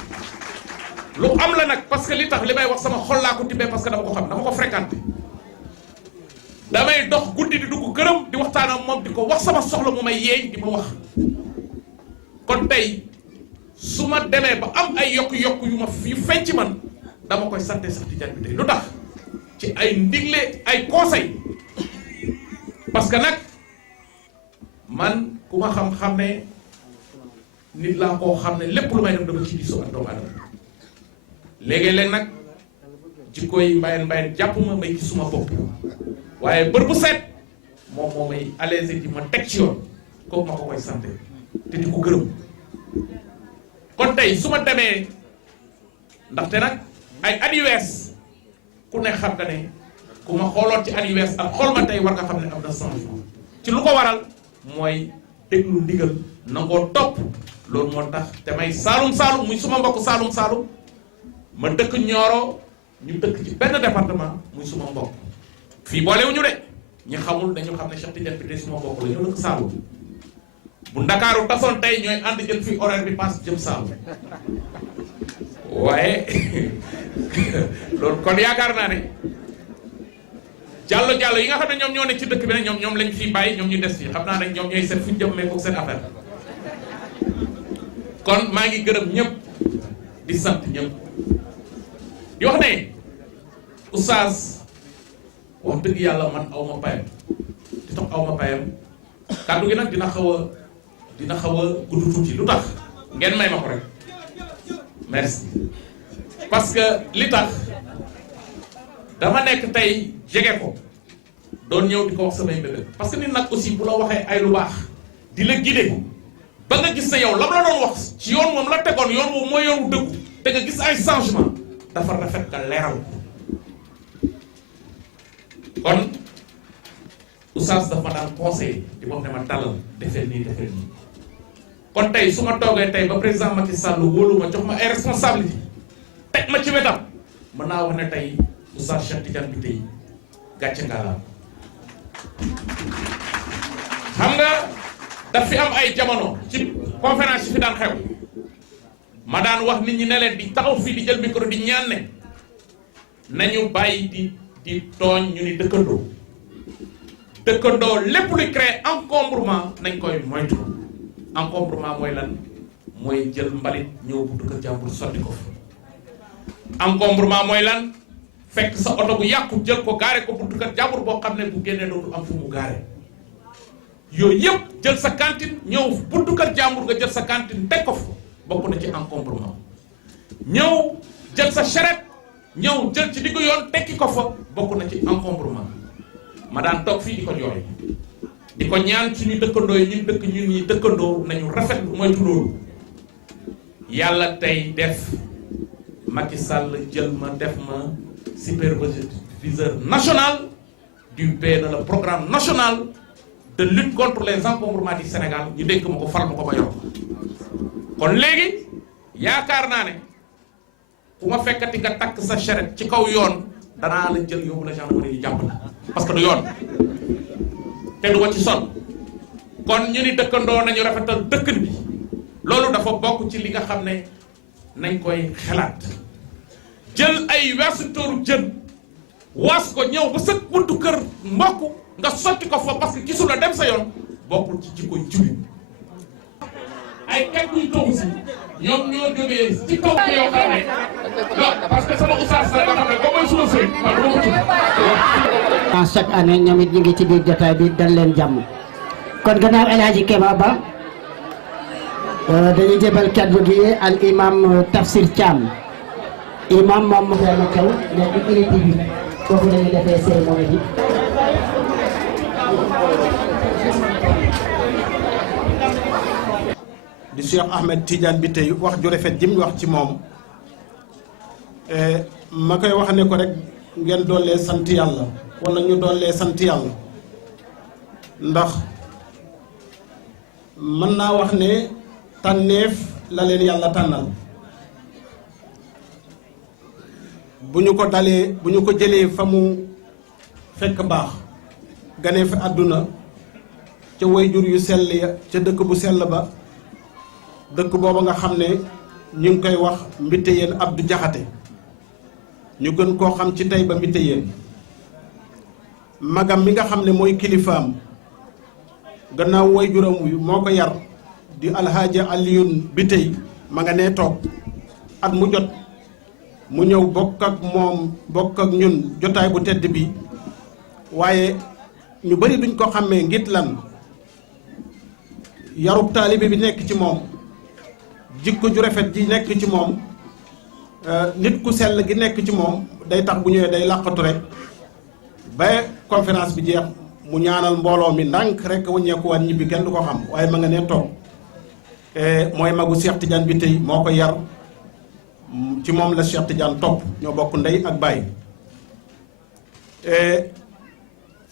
lu am la nag parce que li tax li may wax sama xol laa ko tibbee parce que dama ko xam dama ko fréquenté damay dox guddi di dugg këram di waxtaan ak moom di ko wax sama soxla mu may yeey di ma wax kon tey su ma demee ba am ay yokk-yokk yu feeñ ci man dama koy sante Cheikh Tidiane Bitèye lu tax ci ay ndigle ay conseil parce que nag man ku ma xam-xam ne nit laa koo xam ne lépp lu may def dama ci diisoo ak doomu adama léegi-léeg nag jikkooy mbayeen jàpp ma may ci suma bopp waaye bër bu seet moom moo may allégé di ma teg ci yoon kooku ma ko koy santé te di ko gërëm kon tey su ma demee ndaxte nag ay at yu wees ku ne xam nga ne ku ma xooloon ci at yu wees ak xool ma tey war nga xam ne am na changement ci lu ko waral mooy déglu ndigal nangoo topp loolu moo tax te may saalum muy suma mbokk saalum ma dëkk Nioro ñu dëkk ci benn département muy suma mbokk fii boolewuñu de ñi xamul dañu xam ne Cheikh Tidiane Bitèye suma mbokk la ñoo dëkk Saalum bu Ndakaaru tasoon tey ñooy ànd jël fii horaire bi passe jëm Saalum waaye loolu kon yaakaar naa ne jàllo yi nga xam ne ñoom ñoo ne ci dëkk bi ne ñoom lañ fii bàyyi ñoom ñu des fii xam naa ne ñoom ñooy seet fu ñu jëm mais ko seen affaire kon maa ngi gërëm ñëpp di sant ñëpp di wax ne oustaz wax dëgg yàlla man aw ma payam di tax aw ma payam kàddu gi nag dina xaw a gudd tuuti lu tax ngeen may ma ko rek merci parce que li tax dama nekk tey jege ko doon ñëw di ko wax samay mbébét parce que nit nag aussi bu la waxee ay lu baax di la guider ba nga gis ne yow la mu la doon wax ci yoon moom la tegoon yoon woowu mooy yoon wu dëggu te nga gis ay changement dafa rafet nga leeral kon oustaz dafa ma daan conseillé di wax ne ma dalal defee nii kon tey su ma toogee tey ba président Macky Sall wóolu ma jox ma ay responsabilité teg ma ci wetam mën naa wax ne tey Oustaz Cheikh Tidiane bi tey gàcce ngaalaam. xam nga daf fi am ay jamono ci conférence yi fi daan xew ma daan wax nit ñi ne leen di taxaw fii di jël micro di ñaan ne nañu bàyyi di tooñ ñu ni dëkkandoo lépp luy créer encombrement nañ koy moytu. encombrement mooy lan mooy jël mbalit ñëw buntu kër jàmbur sotti ko fa. encombrement mooy lan fekk sa oto bu yàqu jël ko gaare ko buntu kër jàmbur boo xam ne bu génnee dootu am fu mu gaare. yooyu yëpp jël sa cantine ñëw buntu kër jàmbur nga jël sa cantine teg ko fa bokk na ci encombrement. ñëw jël sa charrette ñëw jël ci diggu yoon tekki ko fa bokk na ci encombrement. ma daan toog fii di ko jooy di ko ñaan suñu dëkkandoo yi ñun ñi dëkkandoo nañu rafet lu moytu loolu. yàlla tey def Macky Sall jël ma def ma superviseur national du PNL, le programme national de lutte contre les encombrements du Sénégal ñu dénk ma ko fal ma ko ba yor kon léegi yaakaar naa ne ku ma fekkati nga takk sa charrette ci kaw yoon danaa la jël yóbbu la gendarmerie yi jàpp la parce que du yoon te du ma ci sonn kon ñu ni dëkkandoo nañu rafetal dëkkan bi loolu dafa bokk ci li nga xam ne nañ koy xalaat jël ay weesu jën waas ko ñëw ba sa buntu kër mbokk nga sotti ko fa parce que gisul la dem sa yoon bokkul ci jikko jullit ay kenn kuy toog si ñoom ñoo jógee ci kaw yoo xam ne non parce que sama oustaz la nga xam ne boobu mooy suma sëriñ man dama ko tudd. chaque année ñoom it ñu ngi ci biir jotaay bi dal leen jàmm kon gannaaw El Hadji Keba Ba dañuy jébal kaddu gi al imam Tafsir Thiam imam moom mu ngi kaw mais du unité bi foofu la ñuy defee cérémonie bi. di Cheikh Ahmed Tidiane bi tey wax ju rafet ji mu wax ci moom ma koy wax ne ko rek ngeen doollee sant yàlla wala ñu doollee sant yàlla ndax mën naa wax ne tànneef la leen yàlla tànnal bu ñu ko dalee bu ñu ko jëlee fa mu fekk baax ganee fi àdduna ca wayjur yu sell ya ca dëkk bu sell ba dëkk booba nga xam ne ñu ngi koy wax mbitte yéen Abdou Jaxate ñu gën koo xam ci tey ba mbitte yéen magam mi nga xam ne mooy kilifaam gannaaw wayjuram wi moo ko yar di alhaaji Aliyun bi tey ma nga nee toog at mu jot mu ñëw bokk ak moom bokk ak ñun jotaay bu tedd bi waaye ñu bari duñ ko xàmmee ngir lan yarub taalibe bi nekk ci moom jikko ju rafet ji nekk ci moom nit ku sell gi nekk ci moom day tax bu ñëwee day làqatu rek ba conférence bi jeex mu ñaanal mbooloo mi ndànk rek wàññeeku waat ñibbi kenn du ko xam waaye ma nga ne toog mooy magu Cheikh Tidiane bi tey moo ko yar ci moom la Cheikh Tidiane topp ñoo bokk ndey ak baay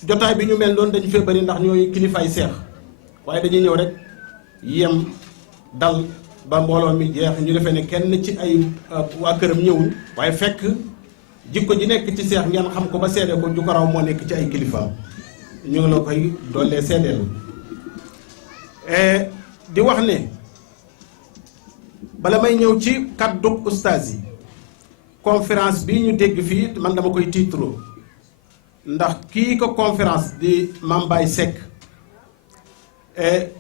jotaay bi ñu mel noonu dañu fee bari ndax ñooy kilifaay seex waaye dañuy ñëw rek yem dal ba mbooloo mi jeex ñu defee ne kenn ci ay waa këram ñëwul waaye fekk jikko ji nekk ci seex ngeen xam ko ba seede ko ju ko raw moo nekk ci ay kilifaam ñu ngi la koy doollee seedeel di wax ne bala may ñëw ci kaddu ustaas yi conférence bi ñu dégg fii man dama koy tiitroo ndax kii ko conférence di Mame Baye Seck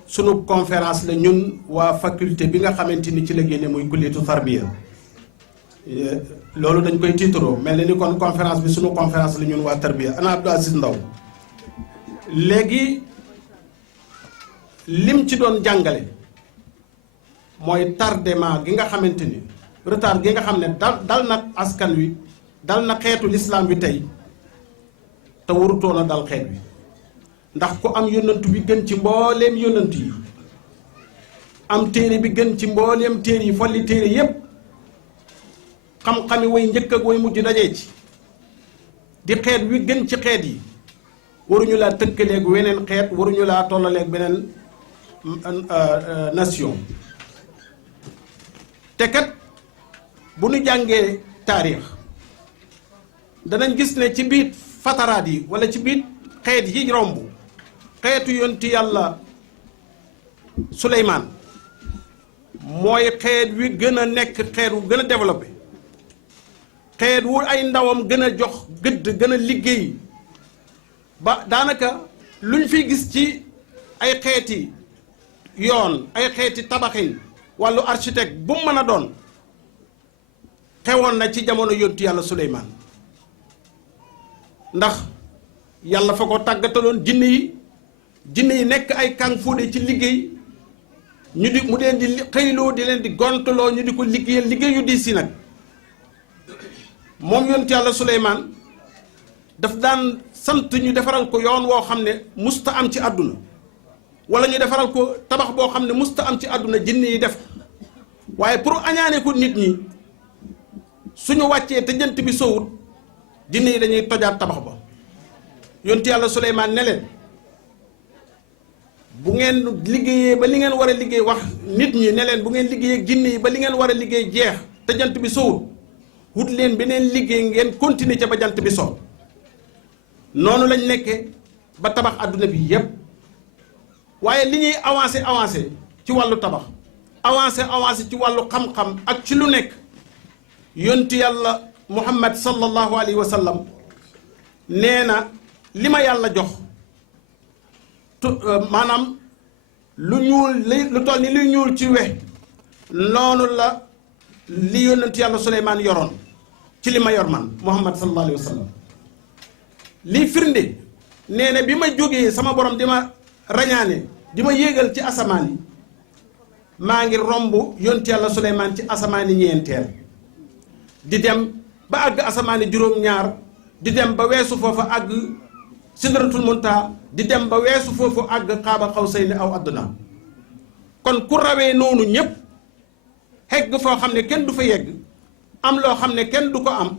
sunu conférence la ñun waa faculté bi nga xamante ni ci la génne muy kulliyatu tarbiya loolu dañ koy tiitaroo mel na ni kon conférence bi sunu conférence la ñun waa tarbiya ana Abdou Aziz Ndaw léegi lim ci doon jàngale mooy tardement gi nga xamante ni retard gi nga xam ne dal na askan wi dal na xeetu lislaam wi tey te warutoon a dal xeet wi ndax ku am yónnantu bi gën ci mbooleem yónnant yi am téere bi gën ci mbooleem téere yi folli téere yépp xam-xami way njëkk ak way mujj dajee ci di xeet wi gën ci xeet yi waruñu laa tëkkaleeg weneen xeet waruñu laa tollaleeg beneen nation te kat bu nu jàngee taarix danañ gis ne ci biir fataraat yi wala ci biir xeet yi romb xeetu yonti yàlla Suleymaan mooy xeet wi gën a nekk xeet wu gën a développé xeet wu ay ndawam gën a jox gëdd gën a liggéey ba daanaka luñ fi gis ci ay xeeti yoon ay xeeti tabaxin wàllu architecte bu mu mën a doon xewoon na ci jamono yonti yàlla Suleymaan ndax yàlla fa ko tàggataloon jinne yi nekk ay kàng fuude ci liggéey ñu di mu leen di xëyloo di leen di gontuloo ñu di ko liggéeyal liggéey yu diis si nag moom yonti yàlla Suleymaan daf daan sant ñu defaral ko yoon woo xam ne musta am ci àdduna wala ñu defaral ko tabax boo xam ne musta am ci àdduna jinne yi def waaye pour añaane ko nit ñi suñu wàccee te jant bi sowut jinne yi dañuy tojaat tabax ba yonti yàlla Suleymaan ne leen bu ngeen liggéeyee ba li ngeen war a liggéey wax nit ñi ne leen bu ngeen liggéeyee jinne yi ba li ngeen war a liggéey jeex te jant bi sowut wut leen beneen liggéey ngeen continuer ca ba jant bi so noonu lañ nekkee ba tabax àdduna bi yépp waaye li ñuy avancé ci wàllu tabax avancé ci wàllu xam-xam ak ci lu nekk yonti yàlla Muhammad sallallahu alayhi wa sallam nee na li ma yàlla jox maanaam lu ñuul lu toll ni luy ñuul ci we noonu la li yonent yàlla Suleymaan yoroon ci li ma yor man Muhammad sallallahu alayhi wa sallam lii firnde nee na bi ma jógee sama borom di ma rañaane di ma yéegal ci asamaan yi maa ngi romb yonent yàlla Suleymaan ci asamaani ñeenteel di dem ba àgg asamaani juróom-ñaar di dem ba weesu foofa àgg sidratul muntaha di dem ba weesu foofu àgg xaaba xawsayni aw adna kon ku rawee noonu ñépp xegg foo xam ne kenn du fa yegg am loo xam ne kenn du ko am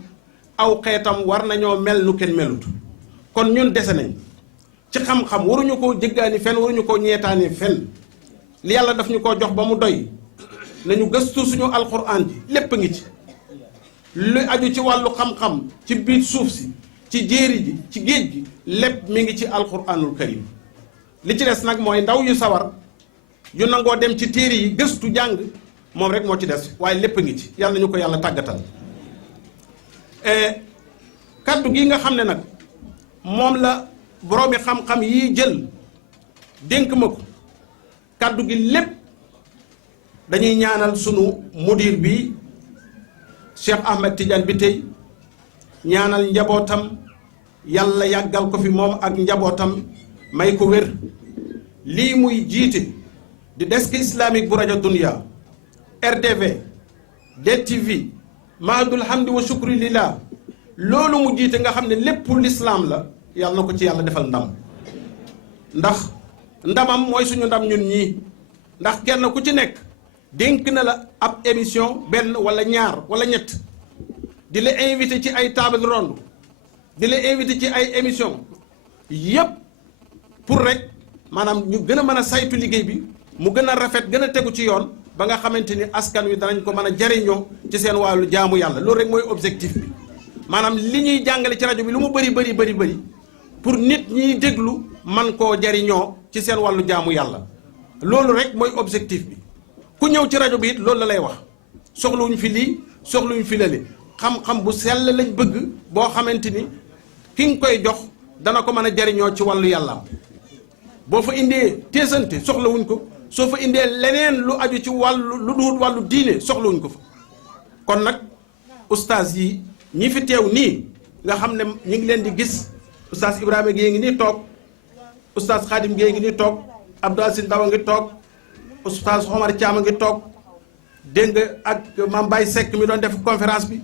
aw xeetam war nañoo mel nu kenn melut kon ñun dese nañ ci xam-xam waruñu koo jëggaani fenn waruñu koo ñeetaani fenn li yàlla daf ñu koo jox ba mu doy nañu gëstu suñu alquran ji lépp ngi ci lu aju ci wàllu xam-xam ci biir suuf si ci jéeri ji ci géej gi lépp mi ngi ci alquranul karim li ci des nag mooy ndaw yu sawar yu nangoo dem ci téere yi gëstu jàng moom rek moo ci des waaye lépp ngi ci yàlla nañu ko yàlla tàggatal kaddu gi nga xam ne nag moom la boroomi xam-xam yi jël dénk ma ko kaddu gi lépp dañuy ñaanal sunu mudir bi Cheikh Ahmed Tidiane bi tey ñaanal njabootam yàlla yàggal ko fi moom ak njabootam may ko wér lii muy jiite di desk islamique bu rajo Dunya RDV DTV Mahadul Hamdi wa Shukri Lillah loolu mu jiite nga xam ne lépp l'islam la yàlla na ko ci yàlla defal ndam ndax ndamam mooy suñu ndam ñun ñii ndax kenn ku ci nekk dénk na la ab émission benn wala ñaar wala ñett di la invité ci ay table ronde di la invité ci ay émission yépp pour rek maanaam ñu gën a mën a saytu liggéey bi mu gën a rafet gën a tegu ci yoon ba nga xamante ni askan wi danañ ko mën a jariñoo ci seen wàllu jaamu yàlla loolu rek mooy objectif bi maanaam li ñuy jàngale ci rajo bi lu mu bëri pour nit ñiy déglu man koo jariñoo ci seen wàllu jaamu yàlla loolu rek mooy objectif bi ku ñëw ci rajo bi it loolu la lay wax soxluwuñ fi lii soxluwuñ fi lale xam-xam bu sell lañ bëgg boo xamante ni ki nga koy jox dana ko mën a jariñoo ci wàllu yàlla boo fa indee teesante soxlawuñ ko soo fa indee leneen lu aju ci wàllu lu dul wàllu diine soxlawuñ ko fa kon nag ustaas yi ñi fi teew nii nga xam ne ñu ngi leen di gis ustaas Ibrahima Guèye ngi nii toog ustaas Khadim Guèye ngi nii toog Abdou Aziz Ndaw a ngi toog ustaas Omar Thiam a ngi toog dégg nga ak Mame Baye Seck mi doon def conférence bi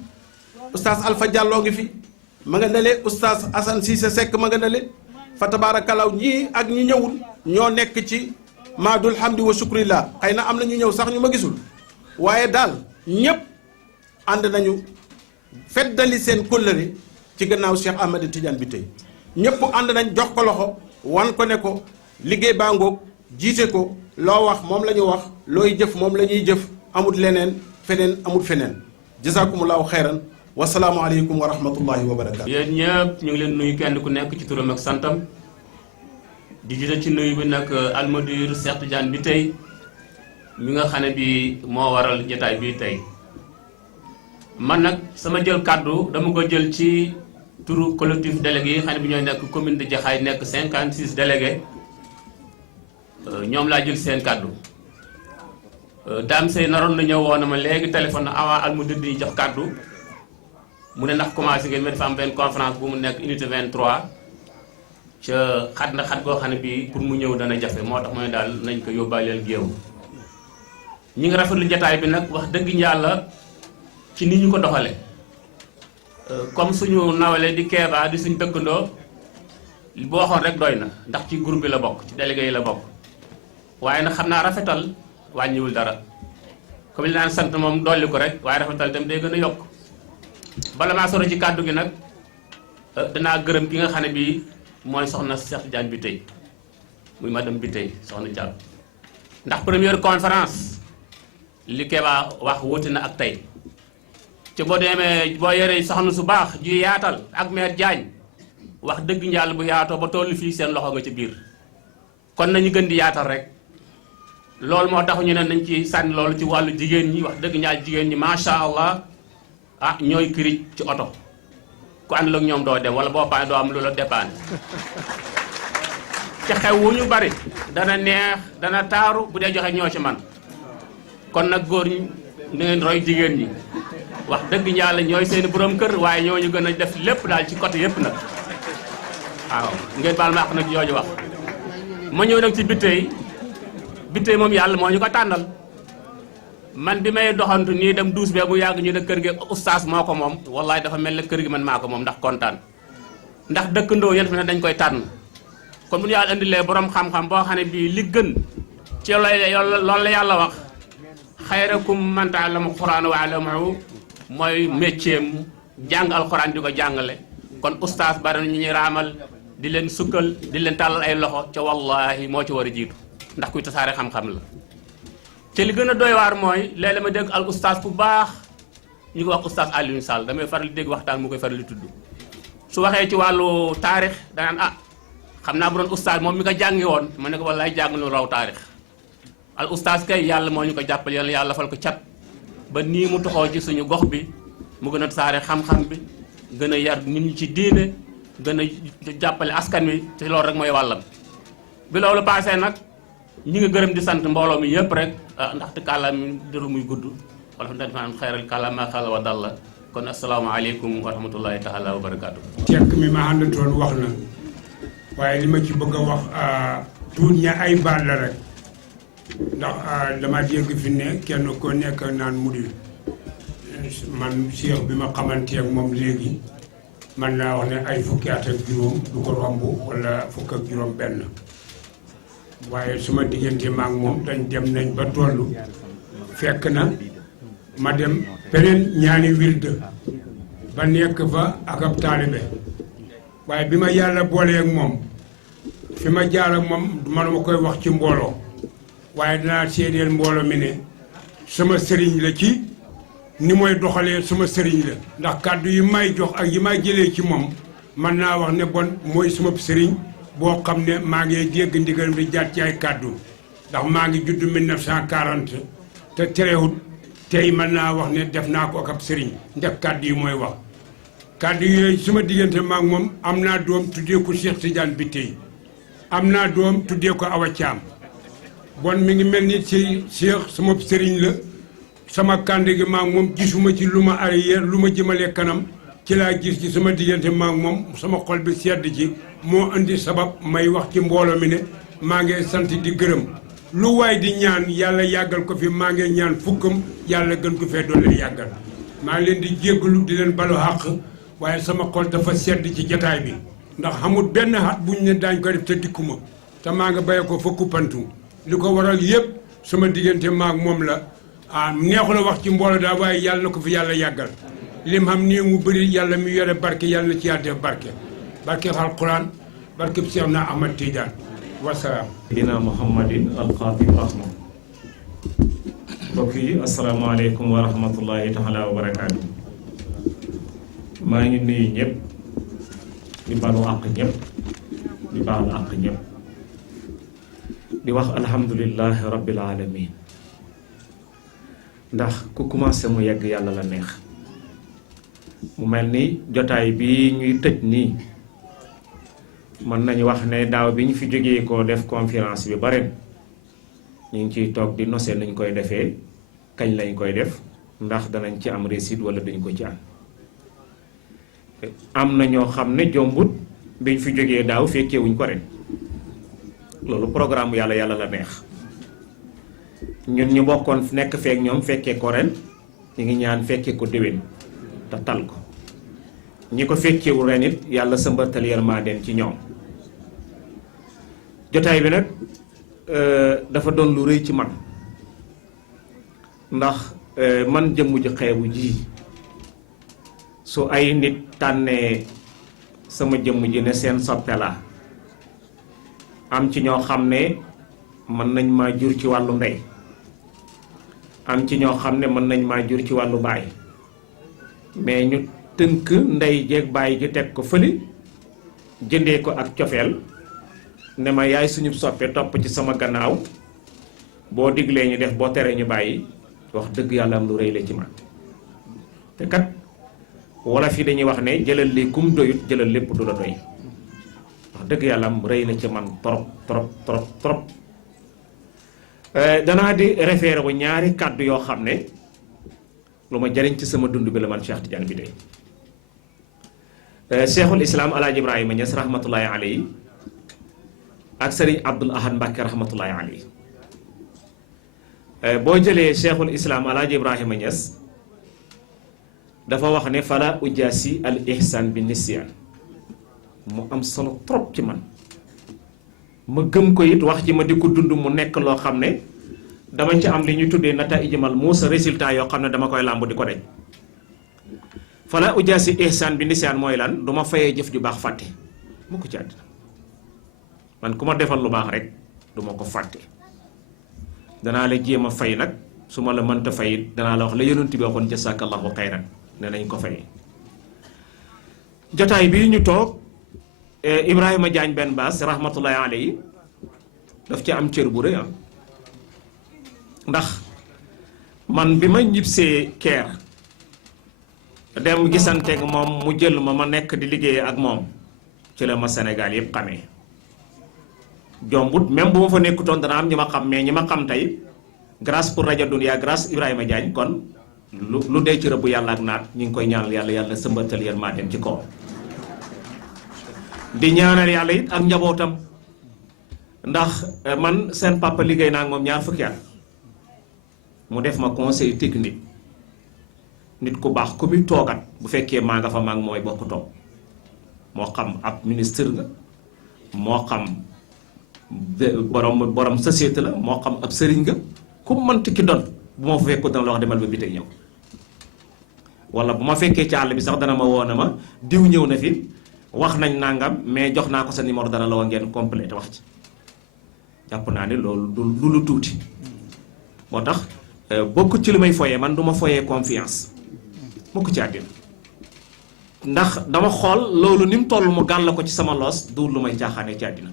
ustaas Alpha Diallo ngi fi ma nga nele ustaas Assane Cissé Seck ma nga nele fa tabaarakalaw ñii ak ñi ñëwul ñoo nekk ci Mahadul Hamdi wa Shukrillah xëy na am na ñu ñëw sax ñu ma gisul waaye daal ñépp ànd nañu feddali seen kóllëre ci gannaaw Cheikh Ahmed Tidiane bi tey ñépp ànd nañ jox ko loxo wan ko ne ko liggéey baa ngoog jiite ko loo wax moom la ñu wax looy jëf moom la ñuy jëf amut leneen feneen amut feneen jazakumullahu xeyran wasalaamualeykum wa rahmatullahi wa barakaatu. yéen ñëpp ñu ngi leen nuyu kenn ku nekk ci turam ak santam di jiite ci nuyu bi nag almudir Cheikh Tidiane bi tey mi nga xam ne bi moo waral jotaay bi tey man nag sama jël kàddu dama ko jël ci turu collectif délégué yi xam ne bi ñooy nekk commune de Jaxaay nekk 56 délégués ñoom laa jël seen kàddu Dame Sey naroon na ñëw woon na ma léegi téléphone avant almudir di jox kàddu mu ne ndax commencé ngeen ma dafa am benn conférence bu mu nekk unité 23 ca xat na xat goo xam ne bii pour mu ñëw dana jafe moo tax mooy daal nañ ko yóbbaaleel géew ñi ngi rafetlu jataay bi nag wax dëgg yàlla ci ni ñu ko doxale comme suñu nawale di Kéba di suñu dëkkandoo boo waxoon rek doy na ndax ci groupe bi la bokk ci délégué yi la bokk waaye nag xam naa rafetal wàññiwul dara comme li naan sant moom dolli ko rek waaye rafetal itam day gën a yokk bala maa soro ci kàddu gi nag danaa gërëm ki nga xam ne bii mooy soxna Cheikh Tidiane bi tey muy madame bi tey soxna Diallo ndax première conférence li Kéba wax wuute na ak tey ci boo demee boo yoree soxna su baax ju yaatal ak maire Diagne wax dëgg njàll bu yaatoo ba tollu fii seen loxo nga ci biir kon nañu gën di yaatal rek loolu moo tax ñu ne nañ ci sànni loolu ci wàllu jigéen ñi wax dëgg njàll jigéen ñi macha allah ah ñooy kirij ci oto ku àndul ak ñoom doo dem wala boo paane doo am lu la dépanne ci xew wu ñu bari dana neex dana taaru bu dee joxe ñoo ci man kon nag góor ñi na ngeen roy jigéen ñi wax dëgg yàlla ñooy seeni borom kër waaye ñoo ñu gën a def lépp daal ci côté yépp nag waaw ngeen baal ma àq nag jooju wax ma ñëw nag ci bittey moom yàlla moo ñu ko tànnal man bi may doxantu nii dem duus bee bu yàgg ñu ne kër gi oustaz moo ko moom wallahi dafa mel ne kër gi man maa ko moom ndax kontaan ndax dëkkandoo yéen fi ne dañ koy tànn kon bu ñu yàlla indilee borom xam-xam boo xam ne bii li gën ci loolu la yàlla wax xayrakum man ta'allama alquran wa 'allamahu mooy métier jàng alquran di ko jàngale kon oustaz bari na ñu ñuy raamal di leen sukkal di leen tàllal ay loxo ca wallahi moo ci war a jiitu ndax kuy tasaare xam-xam la te li gën a doy waar mooy léeg-léeg ma dégg al oustaz bu baax ñu ko wax oustaz Alioune Sall damay faral di dégg waxtaan mu koy faral di tudd su waxee ci wàllu taarix danaan ah xam naa bu doon oustaz moom mi ko jàngi woon ma ne ko wallaay jàng lu raw taarix al oustaz kay yàlla moo ñu ko jàppal yàlla fal ko cat ba nii mu toxoo ci suñu gox bi mu gën a tasaare xam-xam bi gën a yar nit ñi ci diine gën a jàppale askan wi te loolu rek mooy wàllam bi loolu passé nag ñi nga gërëm di sant mbooloo mi yëpp rek ndaxte kàllaam mi dëru muy gudd wala fa naan xayral kàllaam maa xala wa dalla kon asalaamaaleykum wa rahmatullahi taala wa barakaatu. tekk mi ma àndatoon wax na waaye li ma ci bëgg a wax tuut ña ay baat la rek ndax dama dégg fi ne kenn ko nekk naan mudir man Cheikh bi ma xamante ak moom léegi man naa wax ne ay fukki at ak juróom du ko romb wala fukk ak juróom benn waaye suma diggante maak moom dañ dem nañ ba tollu fekk na ma dem beneen ñaani wirde ba nekk fa ak ab taalibe waaye bi ma yàlla boolee ak moom fi ma jaar ak moom manuma koy wax ci mbooloo waaye danaa seedeel mbooloo mi ne sama sëriñ la ci ni mooy doxalee sama sëriñ la ndax kàddu yi may jox ak yi may jëlee ci moom mën naa wax ne bon mooy sama sëriñ boo xam ne maa ngi dégg ndigal di jaar ci ay kàddu ndax maa ngi judd 1940 te terewut tey mën naa wax ne def naa ko ak ab sëriñ ndax kàddu yi mooy wax kàddu yooyu suma diggante maak moom am naa doom tuddee ko Cheikh Tidiane bi tey am naa doom tuddee ko Awa Thiam bon mi ngi mel ni ci Cheikh sama sëriñ la sama kànd gi maak moom gisuma ci lu ma arrière lu ma jëmale kanam ci laa gis ci sama diggante maak moom sama xol bi sedd ci moo indi sabab may wax ci mbooloo mi ne maa ngi sant di gërëm lu waay di ñaan yàlla yàggal ko fi maa ngi ñaan fukkam yàlla gën ko fee doole yàggal maa ngi leen di jéggalu di leen balu xàq waaye sama xol dafa sedd ci jataay bi ndax xamul benn xat buñ ne daañ ko def te dikkuma te maa nga béye ko fa kuppantu li ko waral yëpp sama diggante maak moom la neexu la wax ci mbooloo daal waaye yàlla na ko fi yàlla yàggal lim xam nii mu bëri yàlla mi yore barke yàlla na ci yàlla def barke barke alquran barke Cheikh na Ahmad Tidiane wasalaam. dina Muhammadin alqaatim rahma mbokk yi asalaamaaleykum wa rahmatullahi taala wa barakaatu. maa ngi nuyu ñëpp di balu àq ñëpp di baalu àq ñëpp di wax alhamdulillahi rabbil alamin ndax ku commencé mu yegg yàlla la neex mu mel ni jotaay bi ñuy tëj nii mën nañu wax ne daaw bi ñu fi jógee ko def conférence bi bare ñu ngi ciy toog di nosé nañ koy defee kañ lañ koy def ndax danañ ci am réussite wala dañ ko ci am na ñoo xam ne jombut biñ fi jógee daaw fekkee wuñ ko ren loolu programme yàlla yàlla la neex ñun ñu bokkoon nekk feek ñoom fekkee ko ren ñu ngi ñaan fekkee ko déwén te tal ko ñi ko fekkewul ren it yàlla sëmbartal yërmande ci ñoom jotaay bi nag dafa doon lu rëy ci man ndax man jëmm ji xeebu ji su ay nit tànnee sama jëmm ji ne seen soppe la am ci ñoo xam ne mën nañ maa jur ci wàllu ndey am ci ñoo xam ne mën nañ maa jur ci wàllu baay mais ñu tënk ndey jeeg baay ji teg ko fële jëndee ko ak cofeel ne ma yaay suñu soppe topp ci sama gannaaw boo diglee ñu def boo teree ñu bàyyi wax dëgg yàlla am lu rëy la ci man te kat wolof yi dañuy wax ne jëlal lii kum doyut jëlal lépp du la doy wax dëgg yàlla am rëy la ci man trop trop trop trop danaa di référé wu ñaari kàddu yoo xam ne lu ma jariñ ci sama dund bi la man Cheikh Tidiane bi tey Cheikhul Islam Alaaji Ibrahima Niass rahmatullahi alayhi ak Serigne Abdoul Ahad Mbacke rahmatullahi alayhi boo jëlee Cheikhul Islam Alaaji Ibrahima Niass dafa wax ne fala ujaasi al ihsan bi nisyan mu am solo trop ci man ma gëm ko it wax ji ma di ko dund mu nekk loo xam ne dama ci am li ñuy tuddee nataa'ij malmuusa résultat yoo xam ne dama koy làmb di ko dej fala ujaasi ihsan bi nisyan mooy lan du ma fayee jëf ju baax fàtte mu ko ci àddina man ku ma defal lu baax rek du ma ko fàtte danaa la jéem a fay nag su ma la mënta fay it danaa la wax la yonent bi waxoon jasaakallahu xayran ne nañ ko fay jotaay bii ñu toog Ibrahima Diagne benn baas rahmatullahi alayhi daf ci am cër bu rëy ndax man bi ma ñibbisee keer dem gisanteeg moom mu jël ma nekk di liggéey ak moom ci la ma Sénégal yëpp xamee jombut même bu ma fa nekkutoon dana am ñi ma xam mais ñi ma xam tey grâce pour rajo Dunia grâce Ibrahima Diagne kon lu dee ci rëbb yàlla ak naat ñu ngi koy ñaanal yàlla yàlla sëmbatal yéen maa dem ci kaw di ñaanal yàlla it ak njabootam ndax man seen papa liggéey naa ak moom ñaar fukki at mu def ma conseil technique nit ku baax ku muy toogat bu fekkee maa nga fa maa ngi mooy bokk toog moo xam ab ministre nga moo xam borom société la moo xam ab sëriñ nga ku mënti ki doon bu ma fa fekku dana la wax demal ba bi tey ñëw wala bu ma fekkee ci àll bi sax dana ma woo na ma diw ñëw na fi wax nañ nangam mais jox naa ko sa numéro dana la woo ngeen complété wax ci jàpp naa ne loolu du lu tuuti moo tax bokk ci li may foyee man du ma foyee confiance mukk ci àddina ndax dama xool loolu ni mu toll mu gàll ko ci sama loos du lu may caaxaanee ci àddina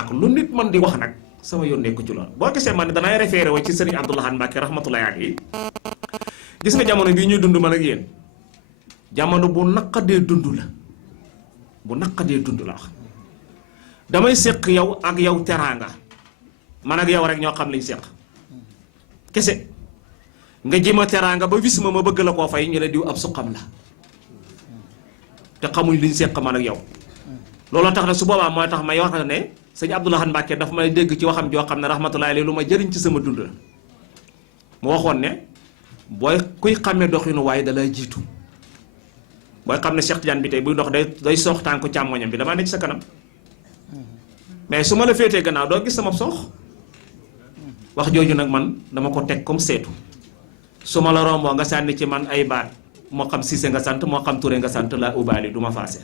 ak lu nit man di wax nag sama yoon nekku ci lool boo gisee man danay référé wa ci Serigne Abdoul Ahad Mbacke rahmatullahi alayhi gis nga jamono bii ñuy dund man ak yéen jamono bu naqadee dund la bu naqadee dund la wax damay séq yow ak yow teraanga man ak yow rek ñoo xam liñ séq kese nga ji ma teraanga ba wis ma bëgg la koo fay ñu ne diw ab suqam la te xamuñ liñ séq man ak yow looloo tax ne su boobaa mooy tax may wax ne sëñ Abdoul Ahad Mbacke daf may dégg ci waxam joo xam ne rahmatullahi alayhi lu ma jëriñ ci sama dund la mu waxoon ne booy kuy xàmmee doxinu waaye da lay jiitu booy xam ne Cheikh Tidiane bi tey buy dox day soox tànku càmmoñam bi damaa nekk sa kanam mais su ma la féetee gannaaw doo gis sama soox wax jooju nag man dama ko teg comme seetu su ma la romboo nga sànni ci man ay baat moo xam Cissé nga sant moo xam Touré nga sant la ubaali du ma faase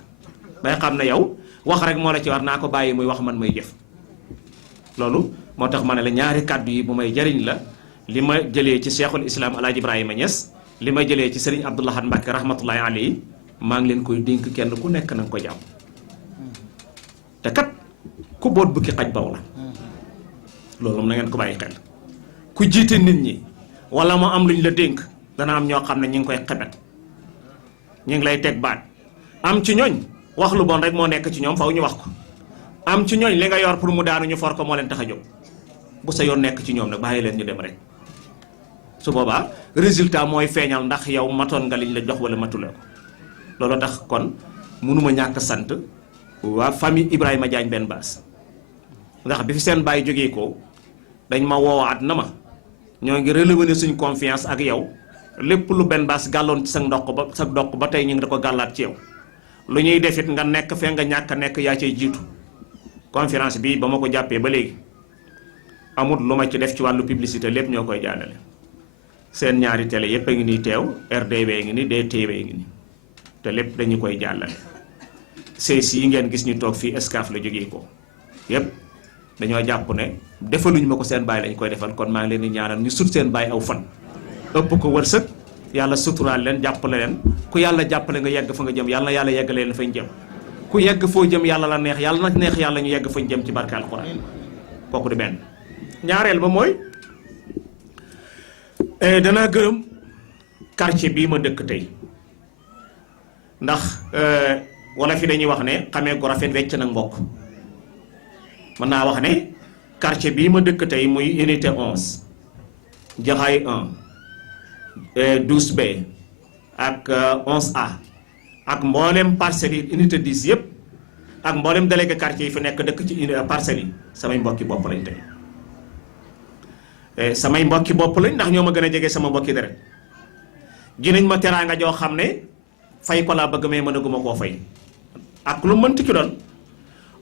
bay xam ne yow wax rek moo la ci war naa ko bàyyi muy wax man may jëf loolu moo tax ma ne la ñaari kàddu yi bu may jariñ la li ma jëlee ci Cheikhul Islam Alaaji Ibrahima Niass li ma jëlee ci sëriñ Abdou Lahad Mbacké rahmatullahi alayhi maa ngi leen koy dénk kenn ku nekk na nga ko jàmm te kat ku boot bukki xaj baw la loolu moom na ngeen ko bàyyi xel ku jiite nit ñi wala mu am luñ la dénk dana am ñoo xam ne ñi ngi koy xebet ñi ngi lay teg baat am ci ñooñ wax lu bon rek moo nekk ci ñoom faw ñu wax ko am ci ñooñ li nga yor pour mu daanu ñu for ko moo leen tax a jóg bu sa yoon nekk ci ñoom nag bàyyi leen ñu dem rek su boobaa résultat mooy feeñal ndax yow matoon nga liñ la jox wala matula ko loolu tax kon mënuma ñàkk sant waa famille Ibrahima Diagne benn baas ndax bi fi seen bàyyi jógee ko dañ ma woowaat na ma ñoo ngi relever suñ confiance ak yow lépp lu benn baas gàlloon ci sa ndox ba tey ñu ngi da ko gàllaat ci yow lu ñuy defit nga nekk fee nga ñàkk nekk yaa cay jiitu conférence bi ba ma ko jàppee ba léegi amul lu ma ci def ci wàllu publicité lépp ñoo koy jàllale seen ñaari télé yépp a ngi nii teew RDV ngi ni DTV ngi ni te lépp dañu koy jàllale sees yi ngeen gis ñu toog fii Excaf la jógee ko yépp dañoo jàpp ne defaluñ ma ko seen baay lañ koy defal kon maa ngi leen di ñaanal ñu sut seen baay aw fan ëpp ko wërsëg yàlla suturaal leen jàppale leen ku yàlla jàppale nga yegg fa nga jëm yàlla na yàlla yeggale leen fañ jëm ku yegg foo jëm yàlla la neex yàlla na neex yàlla ñu yegg fañ jëm ci barke alxuraan kooku di benn ñaareel ba mooy danaa gërëm quartier bii ma dëkk tey ndax wala fi dañuy wax ne xamee gu rafet wecc nag mbokk mën naa wax ne quartier bii ma dëkk tey muy unité 11 Jaxaay 1 12B ak 11A ak mboolem parcelles yi unité 10 yëpp ak mboolem délégué quartier yi fi nekk dëkk ci parcelles yi samay mbokki bopp lañ tey samay mbokki bopp lañ ndax ñoo ma gën a jege sama mbokki deret ji nañ ma teraanga joo xam ne fay ko laa bëgg mais mënaguma koo fay ak lu mënti ci doon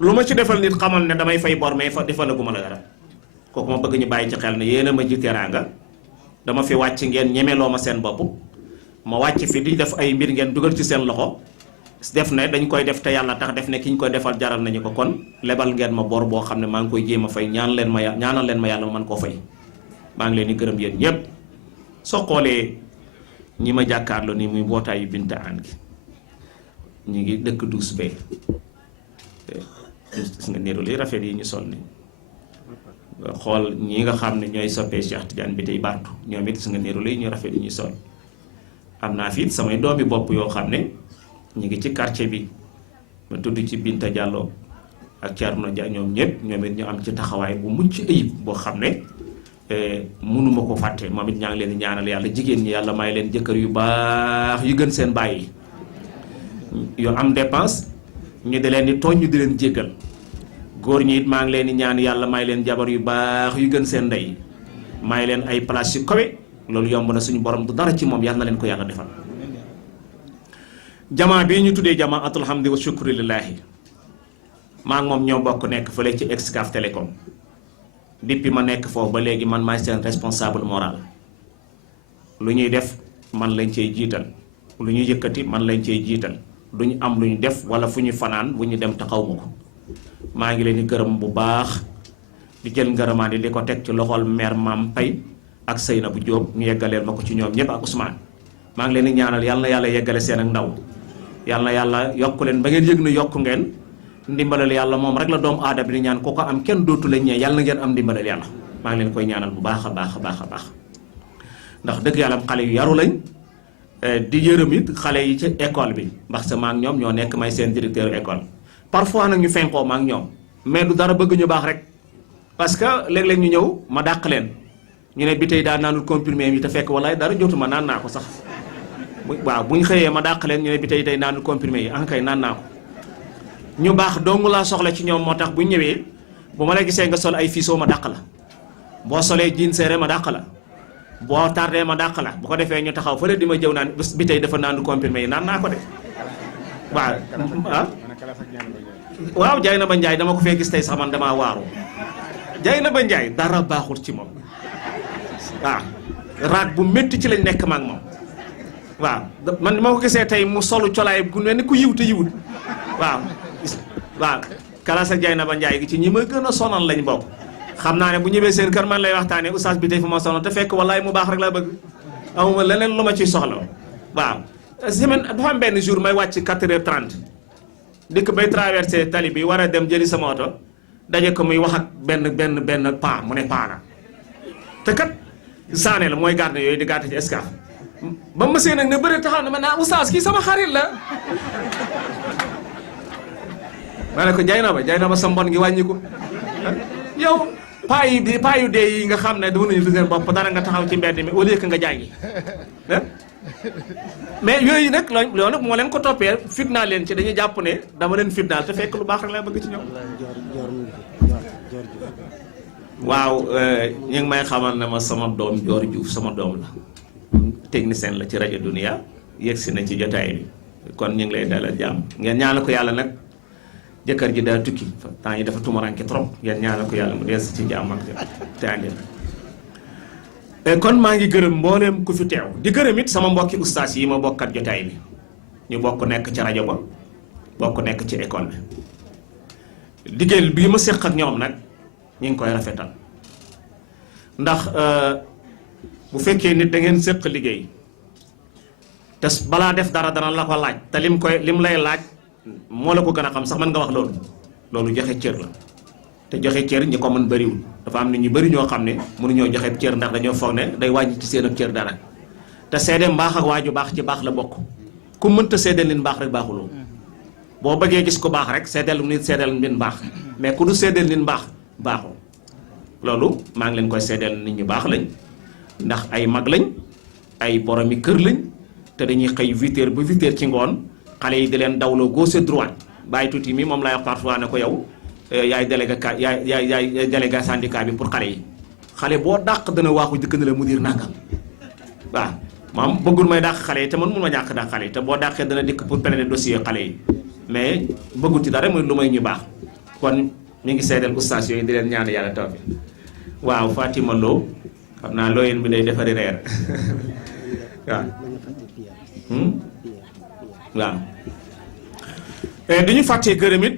lu ma ci defal nit xamal ne damay fay bor mais fa defalaguma la dara kooku ma bëgg ñu bàyyi ci xel ne yéen a ma ji teraanga dama fi wàcc ngeen ñemeloo ma seen bopp ma wàcc fi di def ay mbir ngeen dugal ci seen loxo def ne dañ koy def te yàlla tax def ne ki ñu koy defal jaral nañu ko kon lebal ngeen ma bor boo xam ne maa ngi koy jéem a fay ñaanal leen ma yàlla ma mën koo fay maa ngi leen di gërëm yéen ñëpp soo xoolee ñi ma jàkkaarloo nii muy mbootaayu Binta Aan gi ñu ngi dëkk Douce Bay gis nga niru li rafet yi ñu sol ni nga xool ñi nga xam ne ñooy soppee Cheikh Tidiane bi tey baatu ñoom it gis nga niru li ñu rafet yi ñu sol am naa fi it samay doomi bopp yoo xam ne ñu ngi ci quartier bi ma tudd ci Binta Diallo ak Thierno Dia ñoom ñëpp ñoom it ñu am ci taxawaay bu mucc ayib boo xam ne mënuma ko fàtte moom it ñaa ngi leen di ñaanal yàlla jigéen ñi yàlla may leen jëkkër yu baax yu gën seen bàyyi yu am dépense ñu di leen di tooñ ñu di leen jéggal góor ñi it maa ngi leen di ñaan yàlla may leen jabar yu baax yu gën seen ndey may leen ay place yu kawe loolu yomb na suñu borom du dara ci moom yàlla na leen ko yàlla defal jamaa bii ñu tuddee jamaa atul hamdi wa shukri lillahi maa ngi moom ñoo bokk nekk fële ci Excaf Télécom depuis ma nekk foofu ba léegi man maay seen responsable moral lu ñuy def man lañ cey jiital lu ñuy yëkkati man lañ cey jiital du ñu am lu ñu def wala fu ñu fanaan bu ñu dem taxaw ma ko maa ngi leen di gërëm bu baax di jël ngërëmaan di ko teg ci loxol maire Mam Pay ak Seynabou Diop ñu yeggaleel ma ko ci ñoom ñëpp ak Ousmane maa ngi leen di ñaanal yàlla na yàlla yeggale seen ak ndaw yàlla na yàlla yokk leen ba ngeen yëg na yokk ngeen ndimbalal yàlla moom rek la doomu aadama di ñaan ku ko am kenn dootu leen ñee yàlla na ngeen am ndimbalal yàlla maa ngi leen koy ñaanal bu baax a baax a baax a baax ndax dëgg yàlla xale yu yaru lañ di yërëm it xale yi ci école bi ndax sa maa ngi ñoom ñoo nekk may seen directeur école parfois nag ñu fenkoo ma ak ñoom mais du dara bëgg ñu baax rek parce que léeg-léeg ñu ñëw ma dàq leen ñu ne bi tey daa naanul comprimé yi te fekk walaay dara jotuma naan naa ko sax waaw bu ñu xëyee ma dàq leen ñu ne bi tey naanul comprimé yi ankay naan naa ko ñu baax dong laa soxla ci ñoom moo tax bu ñëwee bu ma la gisee nga sol ay fiisoo ma dàq la boo solee jean serré ma dàq la boo tardé ma dàq la bu ko defee ñu taxaw fële di ma jëw naan bi tey dafa naandu comprimé yi naan naa ko de waaw waaw jaay na ba njaay dama ko fee gis tey sax man damaa waaru jaay na ba njaay dara baaxul ci moom waaw raag bu métti ci lañ nekk maag moom waaw man ma ko gisee tey mu solu colaay gu ne ni ku yiw te yiwut waaw waaw Kalaas ak jaay na ba njaay gi ci ñi ma gën a sonal lañ bokk xam naa ne bu ñëwee seen kër man lay waxtaanee oustaz bi tey fu ma sonal te fekk wallaay mu baax rek laa bëgg amuma leneen lu ma ciy soxla waaw. semaine dafa am benn jour may wàcc 4h30 dikk bay traversé tali bi war a dem jëli sama oto daje ko muy wax ak benn paa mu ne paa la te kat saane la mooy garde yooyu di garde ci escaf ba ma seen nag ne bëri taxaw na ma naa oustaz kii sama xarit la ma ne ko jay na ba sa mbon ngi wàññi ko yow paa yu dee yi nga xam ne dama nañu du seen bopp dara nga taxaw ci mbedd mi au lieu que nga jàngi mais yooyu nag loolu moo leen ko toppee fitnaa leen ci dañuy jàpp ne dama leen fitnaal te fekk lu baax rek laa bëgg ci ñoom. waaw ñu ngi may xamal ne ma sama doom Dior Diouf sama doom la technicien la ci rajo Dunia yegsi na ci jotaay bi kon ñu ngi lay dalal jàmm ngeen ñaanal ko yàlla nag jëkkër ji daa tukki temps yi dafa tumaranke trop ngeen ñaanal ko yàlla mu des ci jàmm ak te àndil kon maa ngi gërëm mbooleem ku fi teew di gërëm it sama mbokki ustaas yi ma bokkat jotaay bi ñu bokk nekk ci rajo ba bokk nekk ci école bi liggéey bi ma séq ak ñoom nag ñu ngi koy rafetal ndax bu fekkee nit da ngeen séq liggéey te balaa def dara dana la ko laaj te lim lay laaj moo la ko gën a xam sax mën nga wax loolu joxe cër la te joxe cër ñi ko mën bëriwul dafa am nit ñu bëri ñoo xam ne mënuñoo joxe cër ndax dañoo foog ne day wàññi ci seen ak cër dara te seede mbaax ak waaju baax ci baax la bokk ku mënta seedeel nit baax rek baaxuloo boo bëggee gis ku baax rek seedeel nit baax mais ku du seedeel nit baax baaxul loolu maa ngi leen koy seedeel nit ñu baax lañ ndax ay mag lañ ay boromi kër lañ te dañuy xëy 8h ba 8h ci ngoon xale yi di leen dawloo gauche droite bàyyi tuuti mi moom laay wax parfois ne ko yow yaay délégué syndicat bi pour xale yi xale boo dàq dana waaxu dëkk na la mudir nangam waaw moom bëggul may dàq xale yi te man mun ma ñàkk dàq xale yi te boo dàqee dana dikk pour plaider dossier xale yi mais bëggul ci dara muy lu may ñu baax kon ñu ngi seedeel ustaas yooyu di leen ñaan yàlla taw bi waaw Fatima Lo xam naa looyeen bi day defari reer waaw waaw duñu fàttee gërëm it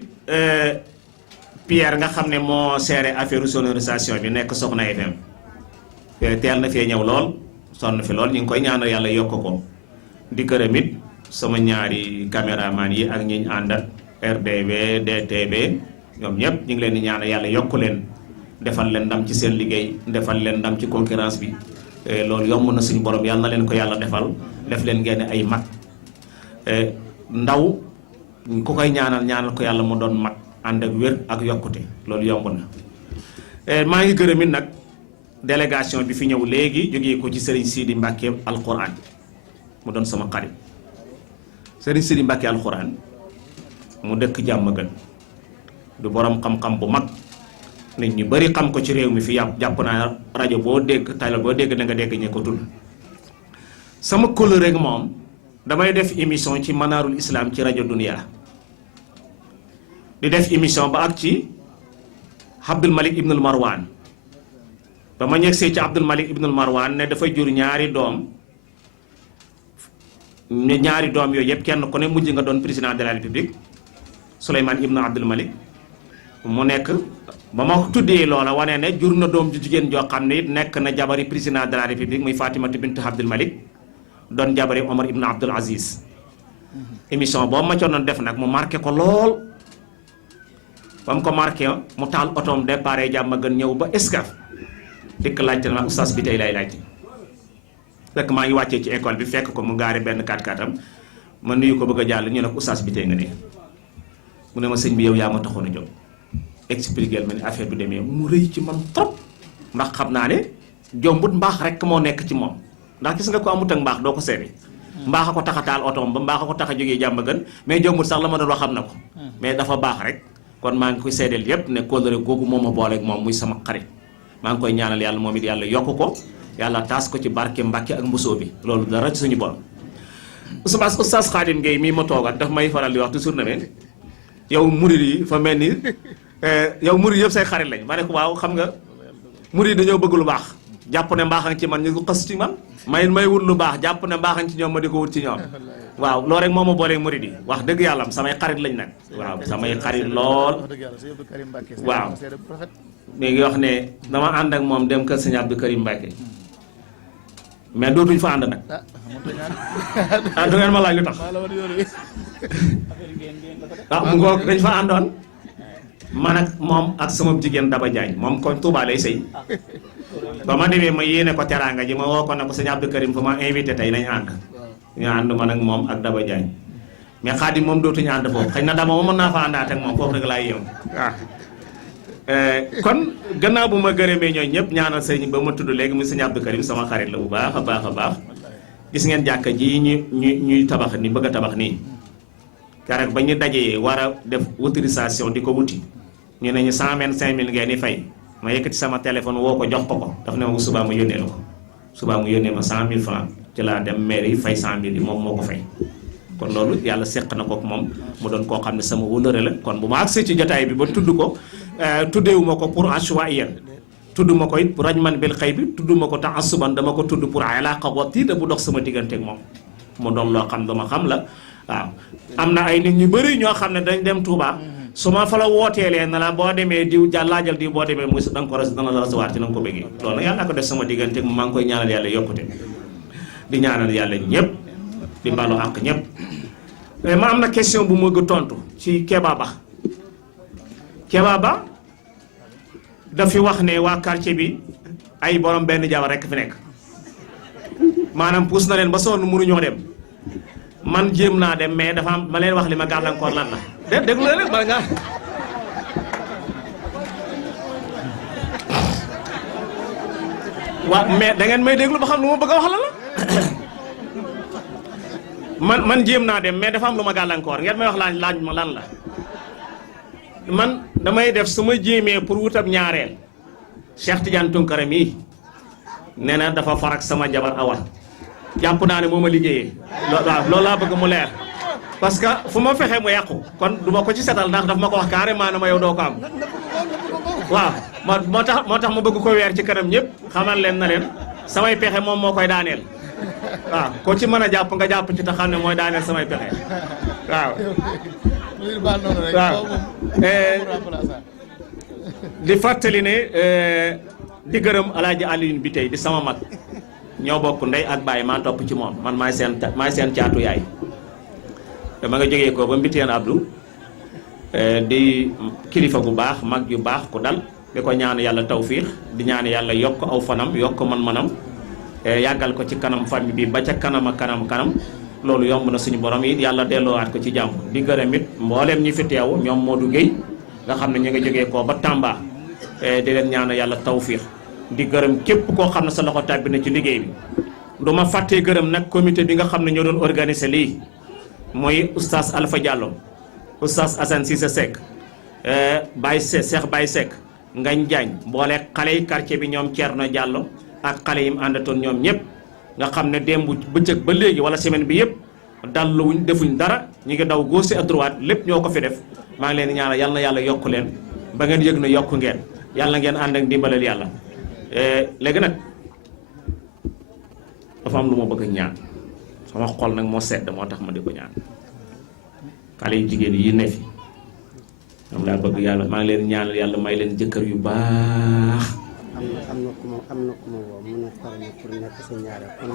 Pierre nga xam ne moo seere affaire sonorisation bi nekk Soxna FM teel na fee ñëw lool sonn fi lool ñu ngi koy ñaanal yàlla yokk ko di gërëm it sama ñaari caméraman yi ak ñiñ àndat RDV DTV ñoom ñëpp ñu ngi leen di ñaanal yàlla yokk leen defal leen ndam ci seen liggéey defal leen ndam ci concurrence bi loolu yomb na suñu borom yàlla na leen ko yàlla defal def leen ngeen ay mag ndaw ku koy ñaanal ko yàlla mu doon mag ànd ak wér ak yokkute loolu yomb na maa ngi gërëm it nag délégation bi fi ñëw léegi jógee ko ci Serigne Sidi Mbacke alquran mu doon sama xarit Serigne Sidi Mbacke alquran mu dëkk Jàmmagën du borom xam-xam bu mag nit ñu bari xam ko ci réew mi fi jàpp naa rajo boo dégg tayla boo dégg da nga dégg ñe ko tudd sama kóllëre rek moom damay def émission ci Manaarul Islam ci rajo Dunia di def émission ba ak ci Abdul Malik Ibnul Marwan ba ma ñegsee ci Abdul Malik Ibnul Marwan ne dafa jur ñaari doom yooyu yëpp kenn ku ne mujj nga doon président de la République Souleymane Ibn Abdul Malik mu nekk ba ma tuddee loola wane ne jur na doom ju jigéen joo xam ne it nekk na jabari président de la République muy Fatimatu bint Abdul Malik doon jabari Omar Ibn Abdul Aziz émission boobu ma doon def nag mu marqué ko lool ba mu ko marqué mu taal otoom départ Jàmmagën ñëw ba Escaf dikk laajte na ma oustaz bi tey lay laajte fekk maa ngi wàccee ci école bi fekk ko mu gaare benn 4x4 am ma nuyu ko bëgg a jàll ñu ne ko oustaz bi tey nga ne mu ne ma sëñ bi yow yaa ma taxoon a jóg expliquer ma ne affaire bi demee mu rëy ci man trop ndax xam naa ne jombut mbaax rek moo nekk ci moom ndax gis nga ko amut ak mbaax doo ko seede mbaax a ko tax a taal otoom ba mbaax a ko tax a jógee Jàmmagën mais jombut sax la ma doon wax xam na ko mais dafa baax rek kon maa ngi koy seedeel yépp ne kóllëre googu moom ma booleeg moom muy sama xarit maa ngi koy ñaanal yàlla moom it yàlla yokk ko yàlla taas ko ci barke Mbàkke ak mbusoo bi loolu dara ci suñu borom oustaz Khadim Gueye mii ma toogat daf may faral di wax toujours ne men yow murid yi fa mel ni yow murid yëpp say xarit lañ ma ne ko waaw xam nga murid dañoo bëgg lu baax jàpp ne mbaaxan ci man ñu ko xas ci man may wut lu baax jàpp ne mbaaxan ci ñoom ma di ko wut ci ñoom waaw loolu rek moo ma boolee murid yi wax dëgg yàlla samay xarit lañ nag waaw samay xarit lool waaw mi ngi wax ne dama ànd ak moom dem kër sëñ Abdou Karim Mbacke mais dootuñ fa ànd nag ah du ngeen ma laaj lu tax ah mu ngoog dañ fa àndoon man ak moom ak sama jigéen Daba Diagne moom kon Touba lay sëy ba ma demee ma yéene ko teraanga ji ma woo ko ne ko sëñ Abdou Karim fa ma invité tey nañ ànd ñu ànd man ak moom ak Daba Diagne mais Xaadim moom dootuñu ànd foofu xëy na dama mën naa fa àndaat ak moom foofu rek laay yem waaw kon gannaaw bu ma gërëmee ñooñu ñëpp ñaanal sëñ ba ma tudd léegi muy sëñ Abdou Karim sama xarit la bu baax a baax a baax gis ngeen jàkka ji ñuy tabax ni bëgg a tabax nii keroog ba ñu dajee war a def autorisation di ko wuti ñu ne ñu 125 000 ngeen di fay ma yëkkati sama téléphone woo ko jox ko daf ne ma subaa mu yónnee la ko subaa mu yónnee ma 100 000 francs ci laa dem mairie fay 100 000 yi moom moo ko fay kon loolu yàlla seq na kook moom mu doon koo xam ne sama wóllëre la kon bu ma agsee ci jotaay bi ba tudd ko tuddeewuma ko pour ashwaiyan tudd ma ko it pour rajman bil xëy bi tudd ma ko taasuban dama ko tudd pour alaqa watiida bu dox sama diggante ak moom mu doon loo xam dama xam la waaw am na ay nit ñu bëri ñoo xam ne dañ dem Touba su ma fa la wooteelee na la boo demee diw laajal diw boo demee muy da nga ko dana la recevoir ci na nga ko bëggee loolu nag yàlla ko def sama diggante ak moom maa ngi koy ñaanal yàlla yokkute di ñaanal yàlla ñëpp di mbalu àq ñëpp ma am na question bu mëgg tontu ci Kéba Ba dafi wax ne waa quartier bi ay borom benn jabar rekk fi nekk maanaam puus na leen ba sonn mënuñoo dem man jéem naa dem mais dafa am ma leen wax li ma gàllankoor lan la déglu leen rek bala nga waaw mais da ngeen may déglu ba xam lu ma bëgg a wax la man jéem naa dem mais dafa am lu ma gàllankoor ngeen may wax laaj ma lan la man damay def su ma jéemee pour wutab ñaareel Cheikh Tidiane Tounkara mii nee na dafa farak sama jabar Awa jàpp naa ne moo ma liggéeyee waaw loolu laa bëgg mu leer parce que fu ma fexee mu yàqu kon du ma ko ci setal ndax daf ma ko wax carrément na ma yow doo ko am waaw moo tax ma bëgg ko weer ci kanam ñëpp xamal leen na leen samay pexe moom moo koy daaneel waaw ko ci mën a jàpp nga jàpp ci te xam ne mooy daaneel samay pexe waaw waaw di fàttali ne di gërëm Alaaji Alioune bi tey di sama mag ñoo bokk ndey ak baay maa topp ci moom man maay seen caatu yaay dama nga jógee ko ba Mbiteen Abdou di kilifa gu baax mag yu baax ku dal di ko ñaan yàlla tawfiix di ñaan yàlla yokk aw fanam yokk man-manam yàggal ko ci kanam famille bi ba ca kanam ak kanam loolu yomb na suñu borom yi yàlla delloowaat ko ci jàmm di gërëm it mbooleem ñi fi teew ñoom Modou Guèye nga xam ne ñu nga jógee ko ba Tamba di leen ñaan yàlla tawfiix di gërëm képp koo xam ne sa loxo tàbbi na ci liggéey bi du ma fàttee gërëm nag comité bi nga xam ne ñoo doon organiser lii mooy oustaz Alpha Diallo oustaz Assane Cissé Seck Cheikh Baye Seck Ngagne Diagne mboole xale yi quartier bi ñoom Thierno Diallo ak xale yi mu àndatoon ñoom ñëpp nga xam ne démb bëccëg ba léegi wala semaine bi yëpp dalluwuñ defuñ dara ñu ngi daw gauche ak droite lépp ñoo ko fi def maa ngi leen di ñaanal yal na yàlla yokk leen ba ngeen yëg na yokk ngeen yàlla ngeen ànd ak ndimbalal yàlla léegi nag dafa am lu ma bëgg a ñaan sama xol nag moo sedd moo tax ma di ko ñaan xale yu jigéen yi ne fi ñoom laa bëgg yàlla maa ngi leen ñaanal yàlla may leen jëkkër yu baax. am na ku ma woo mu ne pare na pour nekk sa ñaareel kon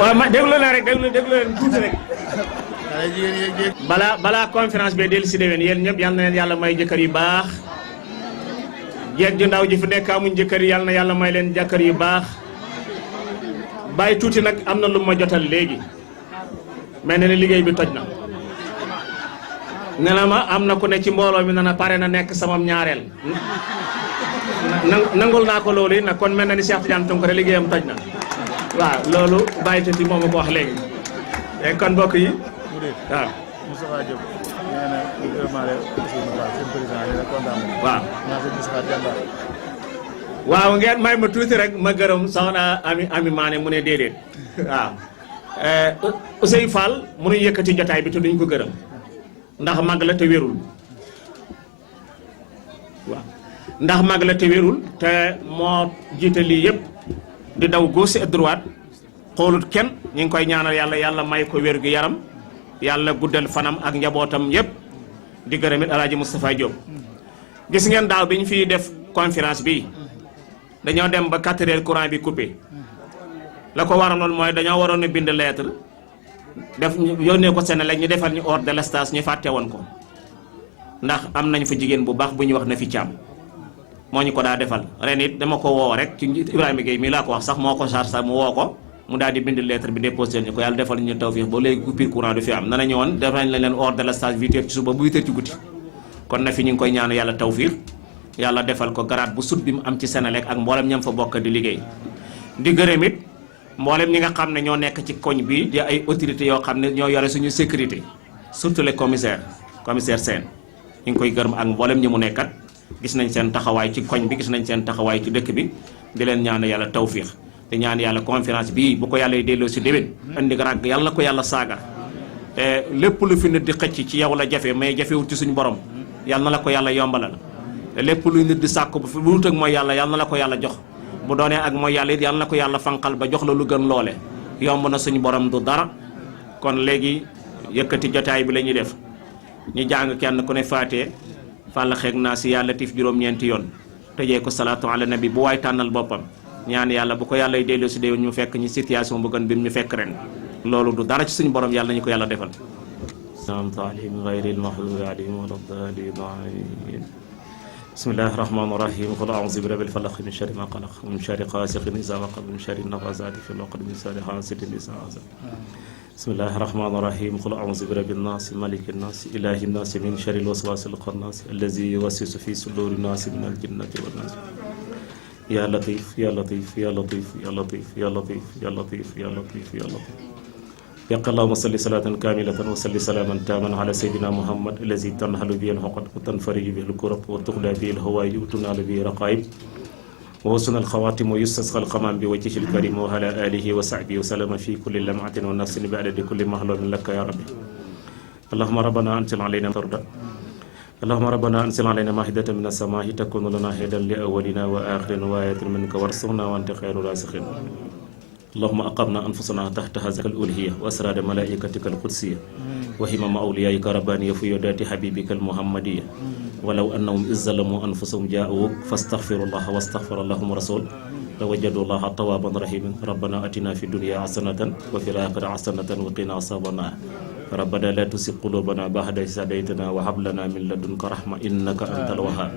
waaw ma déglu leen rek déglu leen tuuti rek. balaa conférence bi dellu si déwén yéen ñëpp yal na leen yàlla may jëkkër yu baax. jeeg ju ndaw ji fi nekk amuñ jëkkër yi yal na yàlla may leen jëkkër yu baax. bàyyi tuuti nag am na lu ma jotal léegi. mel na ne liggéey bi toj na. nee na ma am na ku ne ci mbooloo mi na pare na nekk samam ñaareel. nangul naa ko loolu yi nag kon mel na ni Cheikh Tidiane Tounkara liggéeyam toj na. waaw loolu bàyyi tuuti moom ma ko wax léegi. kon mbokk yi waaw. Moustapha Diop nee na seen président nee na kontaan na. waaw. Moustapha waaw ngeen may ma tuuti rek ma gërëm soxna Ami Mané mu ne déedéet waaw. Ousseynou Fall mënuñ yëkkati jotaay bi te duñ ko gërëm ndax mag la te wérul waaw ndax mag la te wérul te moo jiite lii yëpp di daw gauche et droite xoolut kenn ñu ngi koy ñaanal yàlla may ko wér gu yaram yàlla guddal fanam ak njabootam yëpp di gërëm it El Hadj Moustapha Diop. gis ngeen daaw bi ñu fiy def conférence bi dañoo dem ba 4 heures courant bi coupé la ko waraloon mooy dañoo waroon a bind lettre def yónnee ko Senelec ñu defal ñu hors de l'estage ñu fàtte woon ko ndax am nañ fa jigéen bu baax bu ñuy wax na fi caam moo ñu ko daa defal ren it dama ko woo rek ci Ibrahima Gueye mii laa ko wax sax moo ko charge sax mu woo ko mu daal di bind lettre bi déposé ñu ko yàlla defal ñu tawfiix ba léegi coupure courant du fi am na nañu woon def nañ leen hors de l'estage 8 heures ci suba bu 8 heures ci guddi kon na fi ñu ngi koy ñaan yàlla tawfiix yàlla defal ko garaat bu sut bi mu am ci Senelec ak mboolem ñam fa bokk di liggéey di gërëm it mboolem ñi nga xam ne ñoo nekk ci koñ bi di ay autorités yoo xam ne ñoo yore suñu sécurité surtout les commissaire Sène ñu ngi koy gërëm ak mboolem ñi mu nekkat gis nañ seen taxawaay ci koñ bi gis nañ seen taxawaay ci dëkk bi di leen ñaan yàlla tawfiix di ñaan yàlla conférence bii bu ko yàlla delloo si déwén indi ràgg yàlla ko yàlla saaga lépp lu fi nit di xëcc ci yow la jafe mais jafewul ci suñu borom yàlla na la ko yàlla yombalal te lépp luy nit di sàkku bu wut ak mooy yàlla yàlla na la ko yàlla jox bu doonee ak mooy yàlla it yàlla na ko yàlla fanqal ba jox la lu gën loole yomb na suñu borom du dara kon léegi yëkkati jotaay bi la ñuy def ñu jàng kenn ku ne faatee fàlla xeeg naa si yàlla tif juróom-ñeenti yoon tëjee ko salaatu ala nabi bu waay tànnal boppam ñaan yàlla bu ko yàlla delloo si déwén ñu fekk ñu situation bu gën bi ñu fekk ren loolu du dara ci suñu borom yàlla nañu ko yàlla defal alayhim gayril maxduubi alayhim wala daalliin bismillahi rahmaani rahim qul a'uuzu bi rabbil falaq min sharri ma qalaq min sharri gaasiqin izaa waqab min sharri nafaasaati fil uqad min sharri haasidin izaa hasad bismillahi rahmaani rahim qul a'uuzu bi rabbin naas malikin naas ilaahin naas min sharril waswaasil xannaas allazii yuwaswisu fii suduurin naas minal jinnati wan naas yaa latiif yaa latiif yaa latiif yaa latiif yaa latiif yaa latiif yaa latiif yaa latiif yàq allahumma salli salaatan kaamilatan wa salli salaaman taaman ala sayyidina muhammad allazi tanhalu bihi al-uqad wa tanfariju bihi al-kurab wa tuxla bihi al-hawaa'ij wa tunaalu bihi al-raqaa'ib wa husna al-xawaatim wa yustasqa al-xamaam bi wajhihi al-kariim wa ala aalihi wa sahbihi wa sallama fi kulli lam'atin wa nafsin bi adadi kulli mahluumin laka ya rabbi allahumma rabbana anzil alayna tarda allahumma rabbana anzil alayna maa'idatan min as-samaa'i takunu lana hidan li awwalina wa aaxirina wa aayatan minka warzuqna wa anta xayru raaziqiin اللهم أقمنا أنفسنا تحت هذا الألوهية وأسرار ملائكتك القدسية وهمم أوليائك ربانية في يدات حبيبك المحمدية ولو أنهم إذ ظلموا أنفسهم جاءوك فاستغفروا الله واستغفر لهم رسول لوجدوا الله توابا رحيما ربنا آتنا في الدنيا حسنة وفي الآخرة حسنة وقنا عذاب النار ربنا لا تزغ قلوبنا بعد إذ هديتنا وهب لنا من لدنك رحمة إنك أنت الوهاب